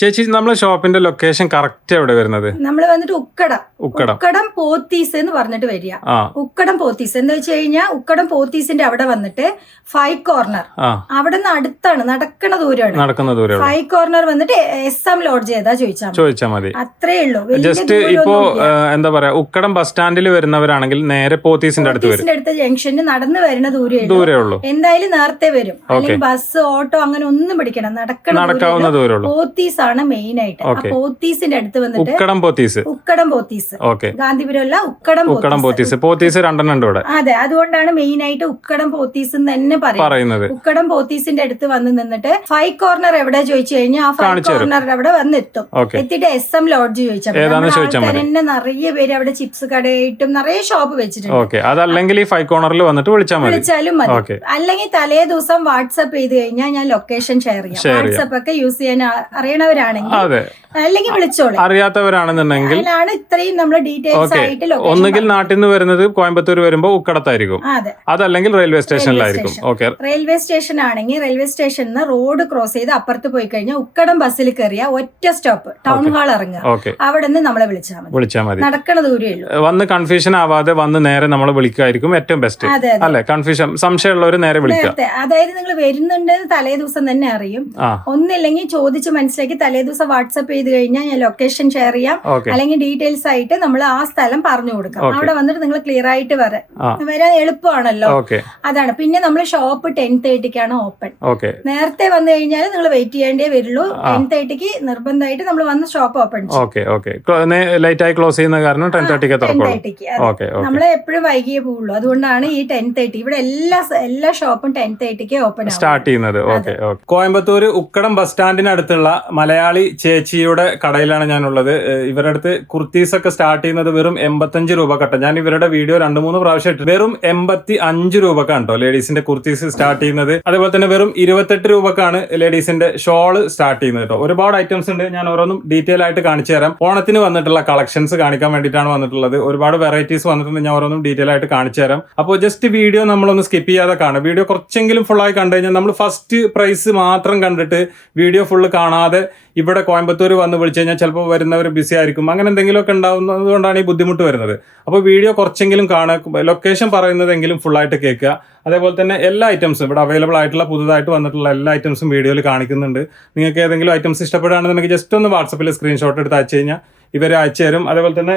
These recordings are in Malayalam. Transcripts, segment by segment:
ചേച്ചി നമ്മളെ ഷോപ്പിന്റെ ലൊക്കേഷൻ കറക്റ്റ് എവിടെ വരുന്നത്? നമ്മൾ വന്നിട്ട് ഉക്കടം പോത്തീസ് എന്ന് പറഞ്ഞിട്ട് വരിക. ഉക്കടം പോത്തീസ് എന്ന് വെച്ച് കഴിഞ്ഞാൽ ഉക്കടം പോത്തീസിന്റെ അവിടെ വന്നിട്ട് 5 കോർണർ, അവിടെ നിന്ന് അടുത്താണ്, നടക്കുന്ന ദൂരമാണ്. 5 കോർണർ വന്നിട്ട് SM ലോഡ്ജ് ചെയ്താ ചോദിച്ചാൽ മതി, അത്രേ ഉള്ളൂ. ജസ്റ്റ് ഇപ്പോ എന്താ പറയാ, ഉക്കടം ബസ് സ്റ്റാൻഡിൽ വരുന്നവരാണെങ്കിൽ നേരെ പോത്തീസിന്റെ അടുത്ത് ജംഗ്ഷന് നടന്നു വരുന്ന ദൂരേ ഉള്ളൂ. എന്തായാലും നേരത്തെ വരും, അല്ലെങ്കിൽ ബസ് ഓട്ടോ അങ്ങനെ ഒന്നും പിടിക്കണം, നടക്കാവുന്ന ദൂരേ ഉള്ളൂ. പോത്തീസ് ആണ് മെയിൻ ആയിട്ട്. പോത്തീസിന്റെ അടുത്ത് വന്നിട്ട് ഉക്കടം പോത്തീസ് ഗാന്ധിപുരം അല്ല, ഉക്കടം പോത്തീസ് രണ്ടെണ്ണം ഉണ്ട് ഇവിടെ. അതെ, അതുകൊണ്ടാണ് മെയിൻ ആയിട്ട് ഉക്കടം പോത്തീസ് എന്ന് തന്നെ പറയുന്നത്. ഉക്കടം പോത്തീസിന്റെ അടുത്ത് വന്ന് നിന്നിട്ട് 5 കോർണർ എവിടെ ചോദിച്ചു കഴിഞ്ഞാൽ ആ 5 കോർണറിന്റെ അവിടെ വന്ന് എത്തും. എത്തിയിട്ട് SM ലോഡ്ജ് ചോദിച്ചാൽ തന്നെ നിറയെ പേര് അവിടെ ചിപ്സ് കടയായിട്ടും നിറയെ ഷോപ്പ് വെച്ചിട്ടുണ്ട്. അതല്ലെങ്കിൽ ഈ 5 കോർണറിൽ വന്നിട്ട് വിളിച്ചാലും മതി. അല്ലെങ്കിൽ തലേ ദിവസം വാട്സ്ആപ്പ് ചെയ്ത് കഴിഞ്ഞാൽ ഞാൻ ലൊക്കേഷൻ ഷെയർ ചെയ്യാം. വാട്സ്ആപ്പ് ഒക്കെ യൂസ് ചെയ്യാൻ അറിയണവരാണെങ്കിൽ, അല്ലെങ്കിൽ വിളിച്ചോളൂ. അറിയാത്തവരാണെന്നുണ്ടെങ്കിൽ ഇത്രയും നമ്മൾ ഡീറ്റെയിൽസ് ആയിട്ട് ഒന്നുകിൽ നാട്ടിൽ നിന്ന് വരുന്നത് കോയമ്പത്തൂർ വരുമ്പോൾ ഉക്കടത്തായിരിക്കും, അതല്ലെങ്കിൽ റെയിൽവേ സ്റ്റേഷനിലായിരിക്കും. റെയിൽവേ സ്റ്റേഷൻ ആണെങ്കിൽ റെയിൽവേ സ്റ്റേഷനിൽ നിന്ന് റോഡ് ക്രോസ് ചെയ്ത് അപ്പുറത്ത് പോയി കഴിഞ്ഞാൽ ഉക്കടം ബസ്സിൽ കയറിയ ഒറ്റ സ്റ്റോപ്പ് ടൗൺ ഹാൾ ഇറങ്ങുക, അവിടെ നിന്ന് നമ്മളെ വിളിച്ചാൽ മതി. നടക്കണ ദൂരേ ഉള്ളൂ. വന്ന് കൺഫ്യൂഷൻ ആവാതെ വന്ന് നേരെ നമ്മളെ വിളിക്കായിരിക്കും ഏറ്റവും ബെസ്റ്റ്. അല്ലെ, കൺഫ്യൂഷൻ സംശയമുള്ളവർ നേരെ വിളിക്കുക. അതായത് നിങ്ങൾ വരുന്നുണ്ടെന്ന് തലേ ദിവസം തന്നെ അറിയും. ഒന്നില്ലെങ്കിൽ ചോദിച്ച് മനസ്സിലാക്കി തലേ ദിവസം വാട്സ്ആപ്പ് ചെയ്ത് കഴിഞ്ഞാൽ ഞാൻ ലൊക്കേഷൻ ഷെയർ ചെയ്യാം, അല്ലെങ്കിൽ ഡീറ്റെയിൽസ് ആയിട്ട് നമ്മൾ ആ സ്ഥലം പറഞ്ഞു കൊടുക്കാം. അവിടെ വന്നിട്ട് നിങ്ങൾ ക്ലിയർ ആയിട്ട് വരാൻ എളുപ്പമാണല്ലോ. അതാണ്. പിന്നെ നമ്മൾ ഷോപ്പ് 10:30-ക്കാണ് ഓപ്പൺ. നേരത്തെ വന്നു കഴിഞ്ഞാൽ നിങ്ങൾ വെയിറ്റ് ചെയ്യേണ്ടേ വരുള്ളൂ. 10:30-ക്ക് നിർബന്ധമായിട്ട് നമ്മൾ വന്ന് ഷോപ്പ് ഓപ്പൺ ക്ലോസ് ചെയ്യുന്ന കാരണം 10:30-ക്ക് നമ്മൾ എപ്പോഴും വൈകിയേ പോവുള്ളൂ. അതുകൊണ്ടാണ് ഈ 10:30. ഇവിടെ എല്ലാ ഷോപ്പും 10:30-ക്ക് ഓപ്പൺ സ്റ്റാർട്ട് ചെയ്യുന്നത്. കോയമ്പത്തൂർ ഉക്കടം ബസ് സ്റ്റാൻഡിന് അടുത്തുള്ള മലയാളി ചേച്ചിയുടെ കടയിലാണ് ഞാനുള്ളത്. ഇവരുടെ അടുത്ത് കുർത്തീസ് ഒക്കെ സ്റ്റാർട്ട് ചെയ്യുന്നത് വെറും 85 രൂപ കട്ട. ഞാൻ ഇവരുടെ വീഡിയോ 2-3 പ്രാവശ്യം ഇട്ടു. വെറും 85 രൂപക്കാണ് കേട്ടോ ലേഡീസിന്റെ കുർത്തീസ് സ്റ്റാർട്ട് ചെയ്യുന്നത്. അതേപോലെ തന്നെ വെറും 28 രൂപക്കാണ് ലേഡീസിന്റെ ഷോള് സ്റ്റാർട്ട് ചെയ്യുന്നത് കേട്ടോ. ഒരുപാട് ഐറ്റംസ് ഉണ്ട്, ഞാൻ ഓരോന്നും ഡീറ്റെയിൽ ആയിട്ട് കാണിച്ചു തരാം. ഓണത്തിന് വന്നിട്ടുള്ള കളക്ഷൻസ് കാണിക്കാൻ വേണ്ടിയിട്ടാണ് വന്നിട്ടുള്ളത്. ഒരുപാട് വെറൈറ്റീസ് വന്നിട്ടുണ്ട്, ഞാൻ ഓരോന്നും ഡീറ്റെയിൽ ആയിട്ട് കാണിച്ചു തരാം. അപ്പോൾ ജസ്റ്റ് വീഡിയോ നമ്മളൊന്ന് സ്കിപ്പ് ചെയ്യാതെ കാണും. വീഡിയോ കുറച്ചെങ്കിലും ഫുള്ളായി കണ്ടു കഴിഞ്ഞാൽ നമ്മൾ ഫസ്റ്റ് പ്രൈസ് മാത്രം കണ്ടിട്ട് വീഡിയോ ഫുള്ള് കാണാതെ ഇവിടെ കോയമ്പത്തൂർ വന്ന് വിളിച്ചു കഴിഞ്ഞാൽ ചിലപ്പോൾ വരുന്നവർ ബിസി ആയിരിക്കും, അങ്ങനെ എന്തെങ്കിലുമൊക്കെ ഉണ്ടാവുന്നത് കൊണ്ടാണ് ഈ ബുദ്ധിമുട്ട് വരുന്നത്. അപ്പോൾ വീഡിയോ കുറച്ചെങ്കിലും കാണുക, ലൊക്കേഷൻ പറയുന്നതെങ്കിലും ഫുള്ളായിട്ട് കേൾക്കുക. അതേപോലെ തന്നെ എല്ലാ ഐറ്റംസും ഇവിടെ അവൈലബിൾ ആയിട്ടുള്ള പുതുതായിട്ട് വന്നിട്ടുള്ള എല്ലാ ഐറ്റംസും വീഡിയോയിൽ കാണിക്കുന്നുണ്ട്. നിങ്ങൾക്ക് ഏതെങ്കിലും ഐറ്റംസ് ഇഷ്ടപ്പെടുകയാണെന്നുണ്ടെങ്കിൽ ജസ്റ്റ് ഒന്ന് വാട്സപ്പിൽ സ്ക്രീൻഷോട്ട് എടുത്ത് അയച്ചു കഴിഞ്ഞാൽ ഇവർ അയച്ചു തരും. അതേപോലെ തന്നെ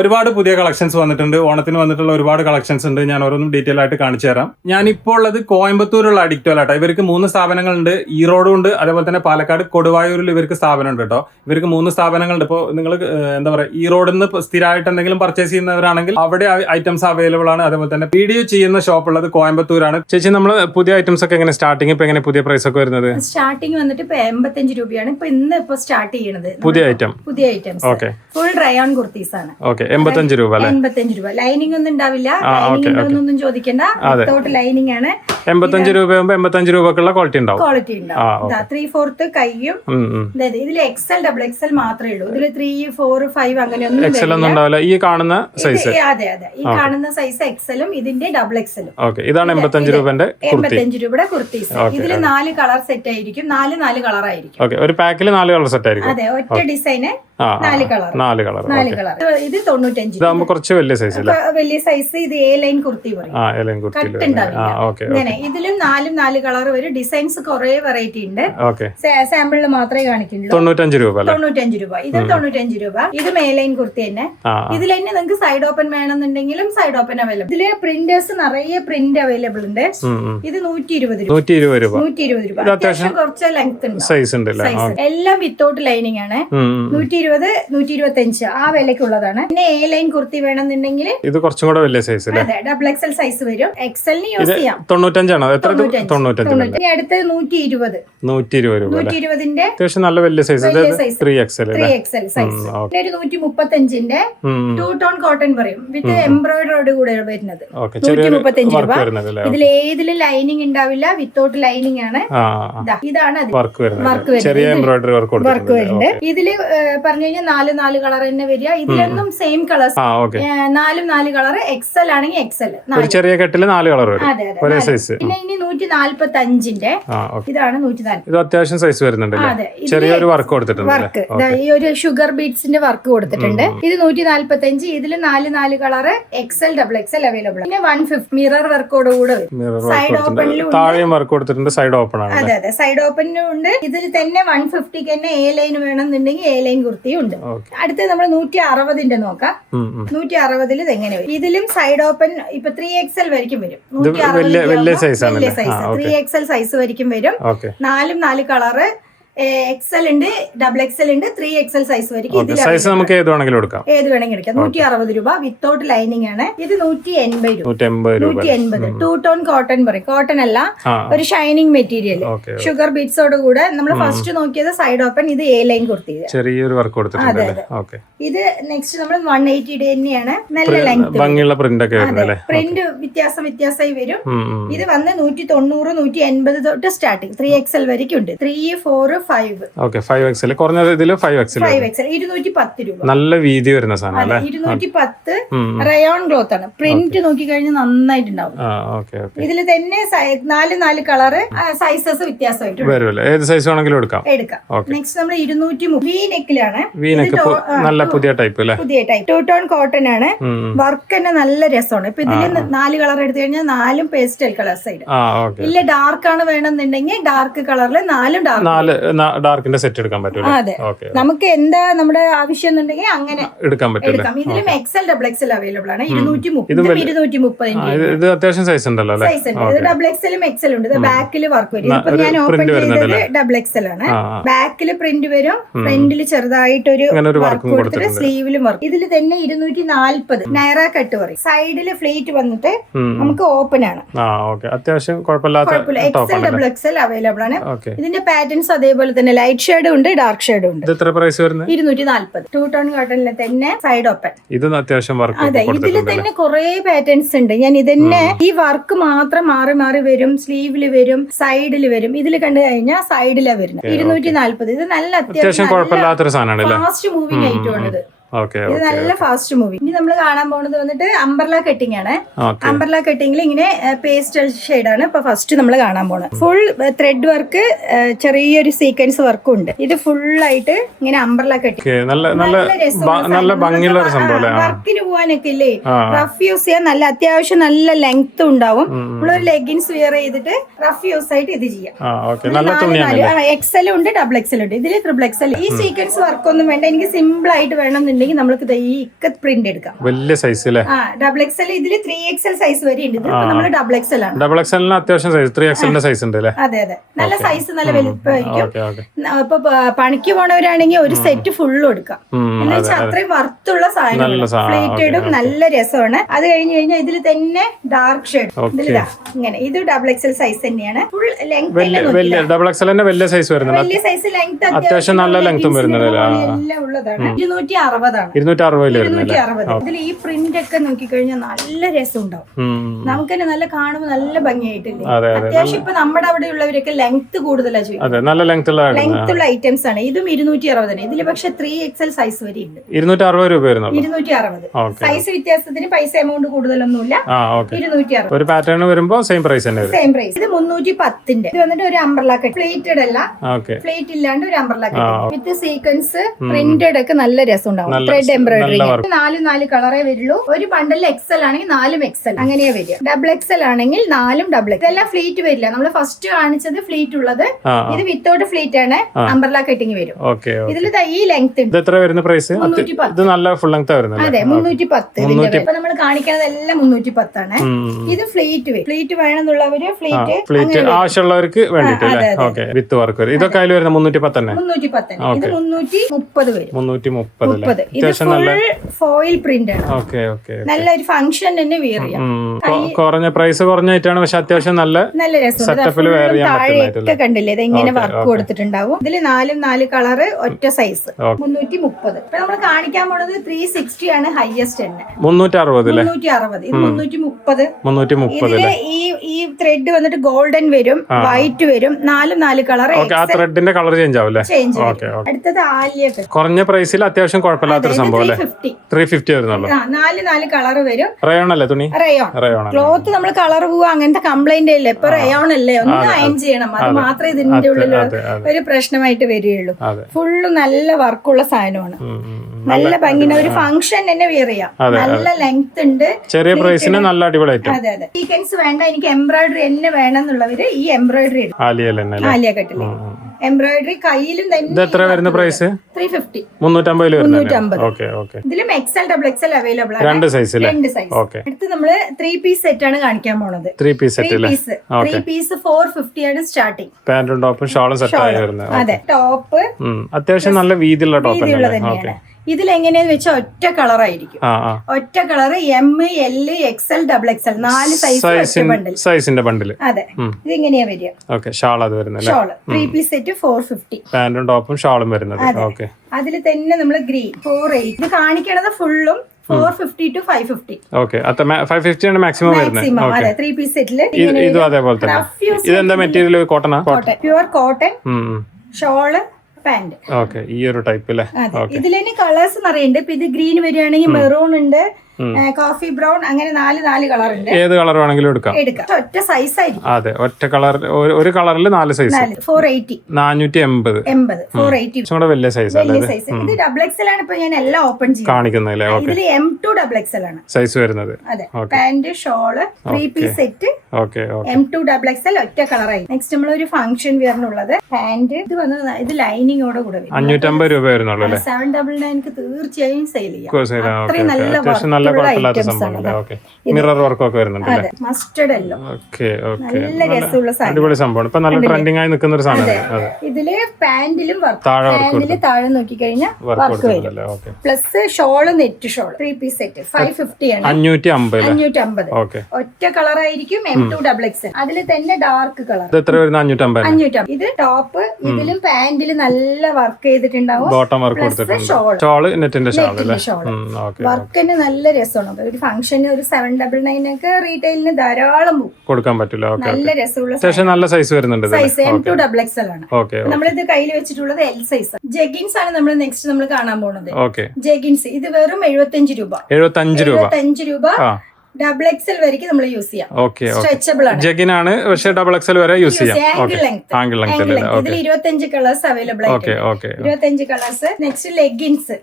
ഒരുപാട് പുതിയ കളക്ഷൻസ് വന്നിട്ടുണ്ട്, ഓണത്തിന് വന്നിട്ടുള്ള ഒരുപാട് കളക്ഷൻസ് ഉണ്ട്. ഞാൻ ഓരോന്നും ഡീറ്റെയിൽ ആയിട്ട് കാണിച്ചു തരാം. ഞാനിപ്പോൾ ഉള്ളത് കോയമ്പത്തൂരുള്ള അഡിക്റ്റോലാട്ടോ. ഇവർക്ക് 3 സ്ഥാപനങ്ങളുണ്ട്. ഈറോഡും ഉണ്ട്, അതേപോലെ തന്നെ പാലക്കാട് കൊടുവായൂരിൽ ഇവർക്ക് സ്ഥാപനമുണ്ട് കേട്ടോ. ഇവർക്ക് 3 സ്ഥാപനങ്ങളുണ്ട്. ഇപ്പോൾ നിങ്ങൾ എന്താ പറയുക, ഈറോഡിൽ നിന്ന് സ്ഥിരമായിട്ട് എന്തെങ്കിലും പർച്ചേസ് ചെയ്യുന്നവരാണെങ്കിൽ അവിടെ ഐറ്റംസ് അവൈലബിൾ ആണ്. അതേപോലെ തന്നെ വീഡിയോ ചെയ്യുന്ന ഷോപ്പ് ഉള്ളത് കോയമ്പത്തൂരാണ്. ചേച്ചി, നമ്മൾ പുതിയ ഐറ്റംസ് ഒക്കെ എങ്ങനെ സ്റ്റാർട്ടിങ് ഇപ്പൊ എങ്ങനെ പുതിയ പ്രൈസ് ഒക്കെ വരുന്നത്? സ്റ്റാർട്ടിങ് വന്നിട്ട് ഇപ്പൊ 85 രൂപയാണ് ഇപ്പൊ സ്റ്റാർട്ട് ചെയ്യുന്നത്. പുതിയ ഐറ്റംസ് ഫുൾ റയോൺ കുർത്തീസ് ആണ്. 85 രൂപ. ലൈനിങ് ഒന്നും ഉണ്ടാവില്ല, ഒന്നും ചോദിക്കണ്ട, വിത്തൗട്ട് ലൈനിങ് ആണ്. 85 രൂപയാകുമ്പോ 85 രൂപക്കുള്ള ക്വാളിറ്റി ഉണ്ടാവും. 3/4 കൈയും. ഇതിൽ XL XXL മാത്രമേ ഉള്ളൂ. ഇതിൽ 3, 4, 5 അങ്ങനെയൊന്നും ഉണ്ടാവില്ല. ഈ കാണുന്ന സൈസ്, അതെ ഈ കാണുന്ന സൈസ് XL-ഉം ഇതിന്റെ XXL. ഇതാണ് 85 രൂപയുടെ 85 രൂപയുടെ കുർത്തീസ്. ഇതിൽ 4 കളർ സെറ്റ് ആയിരിക്കും, 4 കളർ ആയിരിക്കും. ഒരു പാക്കിൽ 4 കളർ സെറ്റ് ആയിരിക്കും. അതെ, ഒറ്റ ഡിസൈന് 4 കളർ. ഇത് 95. ഇതാകുമ്പോ കുറച്ച് വലിയ സൈസ്. ഇത് A ലൈൻ കുർത്തി പറയും. ഇതിലും 4 കളർ വരും. ഡിസൈൻസ് കുറെ വെറൈറ്റി ഉണ്ട്. സാമ്പിളിൽ മാത്രമേ കാണിക്കുന്നുള്ളൂ. 95 രൂപ. ഇത് 95 രൂപ. ഇത് മേ ലൈൻ കുർത്തി തന്നെ. ഇതിൽ തന്നെ നിങ്ങൾക്ക് സൈഡ് ഓപ്പൺ വേണമെന്നുണ്ടെങ്കിലും സൈഡ് ഓപ്പൺ അവൈലബിൾ. ഇതില് പ്രിന്റേഴ്സ് നിറയെ പ്രിന്റ് അവൈലബിൾ ഉണ്ട്. ഇത് 120 രൂപ. അത്യാവശ്യം കുറച്ച് ലെങ്ത് ഉണ്ട്. എല്ലാം വിത്തൗട്ട് ലൈനിങ് ആണ്. 120, 125 ആ വിലക്കുള്ളതാണ്. പിന്നെ A ലൈൻ കുർത്തി വേണമെന്നുണ്ടെങ്കിൽ ഇത് കുറച്ചും കൂടെ വലിയ സൈസ്. അതെ, XXL സൈസ് വരും. XL-ന് യൂസ് ചെയ്യാം. 95 ആണോ? എത്ര? 95. ഇനി അടുത്തത് 120 രൂപ. 120-ന്റെ അത്യാവശ്യം നല്ല വലിയ സൈസ്. 3XL size. ഒരു 135-ന്റെ 2 ടോൺ കോട്ടൺ പറയും, വിത്ത് എംബ്രോയിഡറിയോട് കൂടെ വരുന്നത്. 135 രൂപ. ഇതിൽ ഏതിലും ലൈനിങ് ഉണ്ടാവില്ല, വിത്തൗട്ട് ലൈനിങ് ആണ്. ഇതാണ് വർക്ക് വരുന്നത്. ഇതില് പറഞ്ഞ പറഞ്ഞു കഴിഞ്ഞാൽ 4 കളർ തന്നെ വരിക. ഇതിലൊന്നും സെയിം കളേഴ്സ്, 4 കളർ. എക്സൽ ആണെങ്കിൽ എക്സൽ, ചെറിയ കെട്ടില് 4 കളർ വരും. അതെ അതെ. പിന്നെ ഇനി 145ന്റെ ഇതാണ് 140. ഇത് അത്യാവശ്യം സൈസ് വരുന്നുണ്ട്. ചെറിയൊരു വർക്ക് കൊടുത്തിട്ടുണ്ട്. വർക്ക് ഈ ഒരു ഷുഗർ ബീഡ്സിന്റെ വർക്ക് കൊടുത്തിട്ടുണ്ട്. ഇത് 145. ഇതിൽ 4 colour XL, double XL available. പിന്നെ 150 മിറർ വർക്കോട് കൂടെ വരും. സൈഡ് ഓപ്പണിലും താഴെയും വർക്ക് കൊടുത്തിട്ടുണ്ട്. സൈഡ് ഓപ്പൺ ആണ്. അതെ അതെ, സൈഡ് ഓപ്പണിലും ഉണ്ട്. ഇതിൽ തന്നെ 150 തന്നെ എ ലൈൻ വേണമെന്നുണ്ടെങ്കിൽ എ ലൈൻ കുർത്തിയും ഉണ്ട്. അടുത്ത് നമ്മൾ 160ന്റെ നോക്കാം. 160 ഇത് എങ്ങനെ വരും? ഇതിലും സൈഡ് ഓപ്പൺ ഇപ്പൊ 3XL വരിക്കും വരും. 160 3XL സൈസ് വരിക്കും വരും. 4 കളറ്. എക്സൽ ഉണ്ട്, ഡബിൾ എക്സൽ ഉണ്ട്, 3XL സൈസ് വരിക്കും. സൈസ് നമുക്ക് ഏത് വേണമെങ്കിലും എടുക്കാം. 160 രൂപ വിത്തൗട്ട് ലൈനിങ് ആണ്. ഇത് 180 രൂപ. 180 ടൂ ടോൺ കോട്ടൺ പറയും. കോട്ടൺ അല്ല, ഒരു ഷൈനിങ് മെറ്റീരിയൽ, ഷുഗർ ബീഡ്സോട് കൂടെ. നമ്മൾ ഫസ്റ്റ് നോക്കിയത് സൈഡ് ഓപ്പൺ. ഇത് എ ലൈൻ കുർത്തി, ചെറിയൊരു വർക്ക് കൊടുത്തിട്ടുണ്ട്. ഇത് നെക്സ്റ്റ് നമ്മൾ 180 തന്നെയാണ്. നല്ല ലെങ്ത്, ഭംഗിയുള്ള പ്രിന്റ് ഒക്കെ പ്രിന്റ് വ്യത്യാസമായി വരും. ഇത് വന്ന് 190 180 തൊട്ട് സ്റ്റാർട്ടിങ്. 3XL വരെയും ഉണ്ട്. 3, 4, 5. 5XL കുറഞ്ഞ ഇതില് 5XL 210 രൂപ. നല്ല വീതി വരുന്ന സാധനം. 210 റയോൺ ക്ലോത്ത് ആണ്. പ്രിന്റ് നോക്കി കഴിഞ്ഞാൽ നന്നായിട്ടുണ്ടാവും. ഇതില് തന്നെ 4 കളർ സൈസസ് വ്യത്യാസമായിട്ട് വരുമല്ലോ. ഏത് സൈസ് വേണമെങ്കിലും എടുക്കാം. നെക്സ്റ്റ് നമ്മൾ 230 വി നെക്കിലാണ്. നല്ല പുതിയ ടൈപ്പ് ടൂ ടോൺ കോട്ടൺ ആണ്. വർക്ക് തന്നെ നല്ല രസമാണ്. ഇപ്പൊ ഇതില് 4 കളർ എടുത്തു കഴിഞ്ഞാൽ 4 പേസ്റ്റൽ കളേഴ്സ് ആയിട്ട്. ഇല്ല ഡാർക്ക് ആണ് വേണമെന്നുണ്ടെങ്കിൽ ഡാർക്ക് കളറിൽ 4 ഡാർക്കിന്റെ സെറ്റ് എടുക്കാൻ പറ്റും. അതെ, നമുക്ക് എന്താ നമ്മുടെ ആവശ്യം എന്നുണ്ടെങ്കിൽ അങ്ങനെ എടുക്കാൻ പറ്റും. ഇതിലും എക്സൽ, ഡബിൾ എക്സൽ അവൈലബിൾ ആണ്. 230. ഇത് അത്യാവശ്യം സൈസ് ഉണ്ടല്ലോ. ഡബിൾ എക്സലും എക്സൽ ഉണ്ട്. ബാക്കിൽ വർക്ക് വരും. ഇപ്പൊ ഞാൻ ഓപ്പൺ ചെയ്തത് ഡബിൾ എക്സൽ ആണ്. ബാക്കിൽ പ്രിന്റ് വരും, ഫ്രണ്ടിൽ ചെറുതായിട്ടൊരു വർക്ക് കൊടുത്തിട്ട് സ്ലീവിലും വർക്ക്. ഇതിൽ തന്നെ 240 നൈറ കട്ട് പറയും. സൈഡില് ഫ്ലീറ്റ് വന്നിട്ട് നമുക്ക് ഓപ്പൺ ആണ്. അത്യാവശ്യം കുഴപ്പമില്ലാത്ത എക്സൽ, ഡബിൾ എക്സൽ അവൈലബിൾ ആണ്. ഇതിന്റെ പാറ്റേൺസ് അതേപോലെ തന്നെ ലൈറ്റ് ഷെയ്ഡും ഉണ്ട്, ഡാർക്ക് ഷെയ്ഡും ഉണ്ട്. എത്ര പ്രൈസ് വരുന്നത്? 240. ടൂ ടോൺ കോട്ടണിൽ തന്നെ സൈഡ് ഓപ്പൺ. ഇത് അത്യാവശ്യം വർക്ക്. അതെ, ഇതിൽ തന്നെ കുറെ പാറ്റേൺസ് ഉണ്ട്. ഞാൻ ഇതന്നെ ഈ വർക്ക് മാത്രം മാറി മാറി വരും. സ്ലീവില് വരും, സൈഡില് വരും. ഇതിൽ കണ്ടു കഴിഞ്ഞാൽ സൈഡിലാണ് വരുന്നത്. 240. ഇത് നല്ല അത്യാവശ്യം കുഴപ്പമില്ലാത്തൊരു സാധനമാണ്. ഫാസ്റ്റ് മൂവിംഗ് ഐറ്റം ആണിത്. ഇത് നല്ല ഫാസ്റ്റ് മൂവി. ഇനി നമ്മൾ കാണാൻ പോകുന്നത് വന്നിട്ട് അംബ്രല കട്ടിംഗ് ആണ്. അംബ്രല കട്ടിംഗിൽ ഇങ്ങനെ പേസ്റ്റൽ ഷെയ്ഡ് ആണ് ഇപ്പൊ ഫസ്റ്റ് നമ്മൾ കാണാൻ പോകുന്നത്. ഫുൾ ത്രെഡ് വർക്ക്, ചെറിയൊരു സീക്വൻസ് വർക്കും ഉണ്ട്. ഇത് ഫുൾ ആയിട്ട് ഇങ്ങനെ അംബ്രല കട്ടിംഗ്. നല്ല ഭംഗിയുള്ള ഒരു സംഭവം. വർക്കിന് പോകാനൊക്കെ ഇല്ലേ, റഫ് യൂസ് ചെയ്യാൻ നല്ല അത്യാവശ്യം നല്ല ലെങ്ത് ഉണ്ടാവും. നമ്മളൊരു ലെഗിൻസ് വെയർ ചെയ്തിട്ട് റഫ് യൂസ് ആയിട്ട് ഇത് ചെയ്യാം. എക്സലും ഉണ്ട്, ഡബിൾ എക്സലും ഉണ്ട്. ഇതിൽ ട്രിപ്പിൾ എക്സൽ. ഈ സീക്വൻസ് വർക്ക് ഒന്നും വേണ്ട, എനിക്ക് സിമ്പിൾ ആയിട്ട് വേണമെന്നുണ്ടെങ്കിൽ നമുക്ക് ഈ ഇക്കത്ത് പ്രിന്റ് എടുക്കാം. വലിയ സൈസ് അല്ലേ? Double XL. ഇതിൽ 3XL സൈസ് വരെ ഉണ്ട്. ഇതിപ്പോ നമ്മൾ ഡബിൾ എക്സൽ ആണ്. ഡബിൾ എക്സലിന് അത്യാവശ്യം സൈസ് 3XLന്റെ സൈസ് ഉണ്ട് അല്ലേ? അതെ അതെ, നല്ല സൈസ്, നല്ല വലുപ്പമായിരിക്കും. ഇപ്പൊ പണിക്ക് പോണവരാണെങ്കിൽ ഒരു സെറ്റ് ഫുള്ളും എടുക്കാം. എന്ന് വെച്ചാൽ അത്രയും വറുത്തുള്ള സാധനങ്ങൾ. പ്ലേറ്റഡും നല്ല രസമാണ്. അത് കഴിഞ്ഞ് കഴിഞ്ഞാൽ ഇതിൽ തന്നെ ഡാർക്ക് ഷെയ്ഡ്. ഇതിലിതാ ഇങ്ങനെ. ഇത് ഡബിൾ എക്സൽ സൈസ് തന്നെയാണ്. Full length. ഡബിൾ എക്സലിന്റെ വലിയ സൈസ് വരുന്നുണ്ട്. വലിയ സൈസ് ലെങ്ത് അത്യാവശ്യം നല്ല ലെങ്തും വരുന്നുണ്ട്. എല്ലാം ഉള്ളതാണ്. 260. 260. ഇതിൽ ഈ പ്രിന്റ് ഒക്കെ നോക്കിക്കഴിഞ്ഞാൽ നല്ല രസം ഉണ്ടാവും. നമുക്ക് തന്നെ നല്ല കാണുമ്പോൾ നല്ല ഭംഗിയായിട്ടില്ലേ? അത്യാവശ്യം ഇപ്പൊ നമ്മുടെ അവിടെ ഉള്ളവരൊക്കെ ലെങ്ത് കൂടുതലാണ് ചോദിക്കുന്നത്. നല്ല ലെങ്ത് ഉള്ള ഐറ്റംസ് ആണ്. ഇതും 260. ഇതിൽ പക്ഷെ 3XL സൈസ് വരെ ഉണ്ട്. 260 രൂപ. 260 സൈസ് വ്യത്യാസത്തിന് പൈസ എമൗണ്ട് കൂടുതലൊന്നുമില്ല. 260. ഒരു പാറ്റേൺ വരുമ്പോ സെയിം പ്രൈസ് തന്നെ. Same price. ഇത് 310. ഇത് വന്നിട്ട് ഒരു അംബ്രല കട്ട്. പ്ലേറ്റഡ് അല്ല, പ്ലേറ്റ് ഇല്ലാണ്ട് ഒരു umbrella cut with sequence printed ഒക്കെ നല്ല രസം ഉണ്ടാവും. Thread embroidery. 4 കളറേ വരുള്ളൂ. ഒരു ബണ്ടലിൽ എക്സൽ ആണെങ്കിൽ 4 XL അങ്ങനെയാ വരിക. ഡബിൾ എക്സൽ ആണെങ്കിൽ 4 ഡബിൾ. ഇതെല്ലാം ഫ്ലീറ്റ് വരില്ല. നമ്മൾ ഫസ്റ്റ് കാണിച്ചത് ഫ്ലീറ്റ് ഉള്ളത്. ഇത് വിത്തൗട്ട് ഫ്ലീറ്റ് ആണ്. അംബ്രല കട്ടിങ് വരും. ഇതിൽ ഈ ലെങ്ത് ഉണ്ട്. എത്ര വരുന്ന പ്രൈസ്? 310. നല്ല ഫുൾ ലെങ്ത് വരുന്നത്. അതെ, 310. ഇപ്പൊ നമ്മൾ കാണിക്കുന്നത് എല്ലാം 310 ആണ്. ഇത് ഫ്ലീറ്റ് വരും. ഫ്ലീറ്റ് വേണമെന്നുള്ളവര് ഫ്ലീറ്റ് ആവശ്യമുള്ളവർക്ക് വേണ്ടിട്ട് വിത്ത് വർക്ക് വരും. ഇതൊക്കെ അതിൽ വരുന്ന 310 തന്നെ. 310. ഇത് 330 വരും. 330. ഇത് ഫുൾ ഫോയിൽ പ്രിന്റ് ആണ്. Okay okay. നല്ലൊരു ഫംഗ്ഷൻ തന്നെ വെയർ ചെയ്യാം. കുറഞ്ഞ പ്രൈസ് കുറഞ്ഞായിട്ടാണ്, പക്ഷെ അത്യാവശ്യം നല്ല രസമുണ്ട്. താഴെയൊക്കെ കണ്ടില്ലേ ഇത് ഇങ്ങനെ വർക്ക് കൊടുത്തിട്ടുണ്ടാവും. ഇതില് 4 കളറ് ഒറ്റ സൈസ് 330. ഇപ്പൊ നമ്മൾ കാണിക്കാൻ പോണത് 360 ആണ് ഹൈയസ്റ്റ് തന്നെ. 360 ഇത് 330. ഇതില് ഈ ത്രെഡ് വന്നിട്ട് ഗോൾഡൻ വരും, വൈറ്റ് വരും, 4 കളർ. ത്രെഡിന്റെ കളർ ചേഞ്ച് ആവില്ലേ? അടുത്തത് ആലിയ കുറഞ്ഞ പ്രൈസിൽ അത്യാവശ്യം കുഴപ്പമില്ലാത്തൊരു സംഭവം അല്ലേ? 350 വരുന്നുള്ളൂ. 4 കളർ വരും. റയോൺ അല്ലേ തുണി? റയോൺ ക്ലോത്ത് നമ്മൾ കളർ പോവാ അങ്ങനത്തെ കംപ്ലൈന്റ് ഇല്ല. ഇപ്പൊ റയോൺ അല്ലേ, ഒന്ന് അയൺ ചെയ്യണം. അത് മാത്രമേ ഇതിന്റെ ഉള്ളിൽ ഒരു പ്രശ്നമായിട്ട് വരികയുള്ളൂ. ഫുള്ള് നല്ല വർക്കുള്ള സാധനമാണ്. നല്ല ഭംഗിയുള്ള ഒരു ഫംഗ്ഷൻ തന്നെ വെയർ ചെയ്യാം. നല്ല ലെങ്ത് ഉണ്ട്. ചെറിയ പ്രൈസിന് നല്ല അടിപൊളി. അതെ സീക്വൻസ് വേണ്ട, എനിക്ക് എംബ്രോയിഡറി തന്നെ വേണം എന്നുള്ളവര് ഈ എംബ്രോയിഡറി ആലിയ കട്ടില് എംബ്രോയിഡറി കയ്യിലും തന്നെ. എത്ര വരുന്ന പ്രൈസ്? 350. 350. ഇതിലും XL XXL അവൈലബിൾ ആണ്. രണ്ട് സൈസ്. അടുത്ത് നമ്മള് 3 പീസ് സെറ്റ് ആണ് കാണിക്കാൻ പോണത്. 3 പീസ് 450 ആണ് സ്റ്റാർട്ടിങ്. പാന്റും ടോപ്പും ഷോളും സെറ്റ് ആയി വരുന്നത്. അതെ ടോപ്പ് അത്യാവശ്യം നല്ല വീതിയുള്ള ടോപ്പ് തന്നെയാണ്. ഇതിലെങ്ങനെയാന്ന് വെച്ചാൽ ഒറ്റ കളർ ആയിരിക്കും. ഒറ്റ colour M, L, XL, XXL 4 സൈസിന്റെ ബണ്ടിൽ. അതെ ഇതിങ്ങനെയാ വരിക. ഷാൾ അത് വരുന്നത്. Shawl 3 piece set 450. പാന്റും ടോപ്പും ഷാളും വരുന്നത്. അതിൽ തന്നെ നമ്മള് ഗ്രീൻ 480. ഇത് കാണിക്കണത് ഫുള്ളും 450 to 550. 550 ആണ് മാക്സിമം വരുന്നത്. അതെ 3 പീസ് സെറ്റില് ഇതും അതേപോലെ തന്നെ. ഇതെന്താ മെറ്റീരിയൽ? കോട്ടണാ? Pure cotton. Shawl pant. ഈ ഒരു ടൈപ്പ്. ഇതിലെ കളേഴ്സ് നിറയുണ്ട്. ഇപ്പൊ ഇത് ഗ്രീൻ വരികയാണെങ്കിൽ മെറൂൺ ഉണ്ട്, കോഫി ബ്രൗൺ, അങ്ങനെ 4 കളർ ഉണ്ട്. ഏത് കളർ വേണമെങ്കിലും എടുക്കാം. ഒറ്റ സൈസ് ആയിരിക്കും. അതെ ഒറ്റ കളർ, ഒരു കളറിൽ 4 സൈസ്. 480. 480 വലിയ സൈസ്. ഇത് XXL ആണ്. ഇപ്പൊ ഞാൻ എല്ലാം ഓപ്പൺ കാണിക്കുന്നത്. ഇതില് M2 XXL ആണ് സൈസ് വരുന്നത്. അതെ pant shawl 3 piece set M2 XXL ഒറ്റ കളറായി. നെക്സ്റ്റ് നമ്മൾ ഒരു ഫംഗ്ഷൻ വെയറിനുള്ളത് പാന്റ്. ഇത് വന്നത് ഇത് ലൈനിങ്ങോടെ കൂടെ 550 രൂപ വരുന്നുള്ളൂ. 799 തീർച്ചയായും സെയിൽ ചെയ്യാം. അത്രയും നല്ല മിറർ വർക്ക് ഒക്കെ വരുന്നുണ്ട്. മസ്റ്റർഡ് എല്ലോ നല്ല രസമുള്ള അടിപൊളി സംഭവം. ഇപ്പൊ നല്ല ട്രെൻഡിങ് ആയി നിൽക്കുന്ന ഒരു സാധനം. ഇതില് പാന്റിലും താഴെ നോക്കി കഴിഞ്ഞാൽ വർക്ക് വരും. Plus shawl net shawl 3 piece set 550 ആണ്. 550 ഒറ്റ കളർ ആയിരിക്കും. M2 XXL. അതില് തന്നെ ഡാർക്ക് കളർ. ഇത് ടോപ്പ്. ഇതിലും പാന്റിലും നല്ല വർക്ക് ചെയ്തിട്ടുണ്ടാവും. ഷോള് നെറ്റിന്റെ വർക്ക് തന്നെ നല്ല രസമാണ്. ഒരു ഫംഗ്ഷന് ഒരു 799 ഒക്കെ റീറ്റെയിലിന് ധാരാളം കൊടുക്കാൻ പറ്റില്ല. നല്ല രസമുള്ള നല്ല സൈസ് വരുന്നുണ്ട്. സൈസ് M2 XXL ആണ്. നമ്മളിത് കയ്യിൽ വെച്ചിട്ടുള്ളത് L സൈസ്. ജെഗിൻസ് ആണ് നമ്മൾ നെക്സ്റ്റ് നമ്മൾ കാണാൻ പോകുന്നത്. ജെഗിൻസ് ഇത് വെറും 75 രൂപ. 75 രൂപ. XXL വരെയ്ക്ക് നമ്മൾ യൂസ് ചെയ്യാം. സ്ട്രെച്ചബിൾ ആണ്. ജെഗിനാണ്, പക്ഷേ XXL വരെ യൂസ് ചെയ്യാം. Angle length. ഇതിൽ 25 കളേഴ്സ് അവൈലബിൾ ആയിട്ട്. 25 കളേഴ്സ്. Next leggings.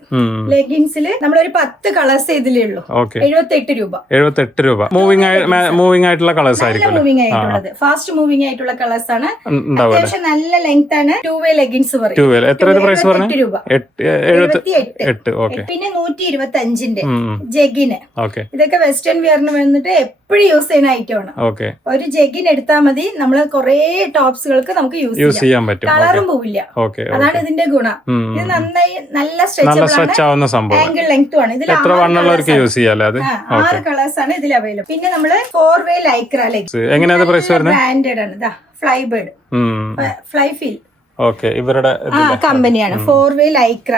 ലെഗിൻസില് നമ്മളൊരു 10 കളേഴ്സ് ഇതിലേ ഉള്ളൂ. 78 രൂപ. മൂവിംഗ് ആയിട്ടുള്ള കളേഴ്സ് ആയിരിക്കും. മൂവിംഗ് ആയിട്ടുള്ളത് ഫാസ്റ്റ് മൂവിംഗ് ആയിട്ടുള്ള കളേഴ്സ് ആണ്. അത്യാവശ്യം നല്ല ലെങ്ത് ആണ്. 2 വേ ലെഗിൻസ് പറയും. എത്ര പ്രൈസ് പറഞ്ഞു? 78. പിന്നെ 125ന്റെ ജെഗിന്. ഇതൊക്കെ വെസ്റ്റേൺ വെയർ വന്നിട്ട് എപ്പോഴും യൂസ് ചെയ്യുന്ന ഐറ്റമാണ്. ഒരു ജെഗിൻ എടുത്താൽ മതി. നമ്മള് കുറെ ടോപ്സുകൾക്ക് നമുക്ക് യൂസ് ചെയ്യാൻ പറ്റും. കളറും പോവില്ല. അതാണ് ഇതിന്റെ ഗുണം. ഇത് നന്നായി നല്ല സ്ട്രെച്ചബിൾ ആണ്. ആംഗിൾ ലെങ്ത്തും ആണ്. ഇതിൽ 6 കളേഴ്സ് ആണ് ഇതിൽ അവൈലബിൾ. പിന്നെ നമ്മള് 4 വേ ലൈക്ര ബ്രാൻഡഡ് ആണ്. ഫ്ലൈബേർഡ്, ഫ്ലൈഫീൽ ഇവരുടെ കമ്പനിയാണ്. 4 വേ ലൈക്ര.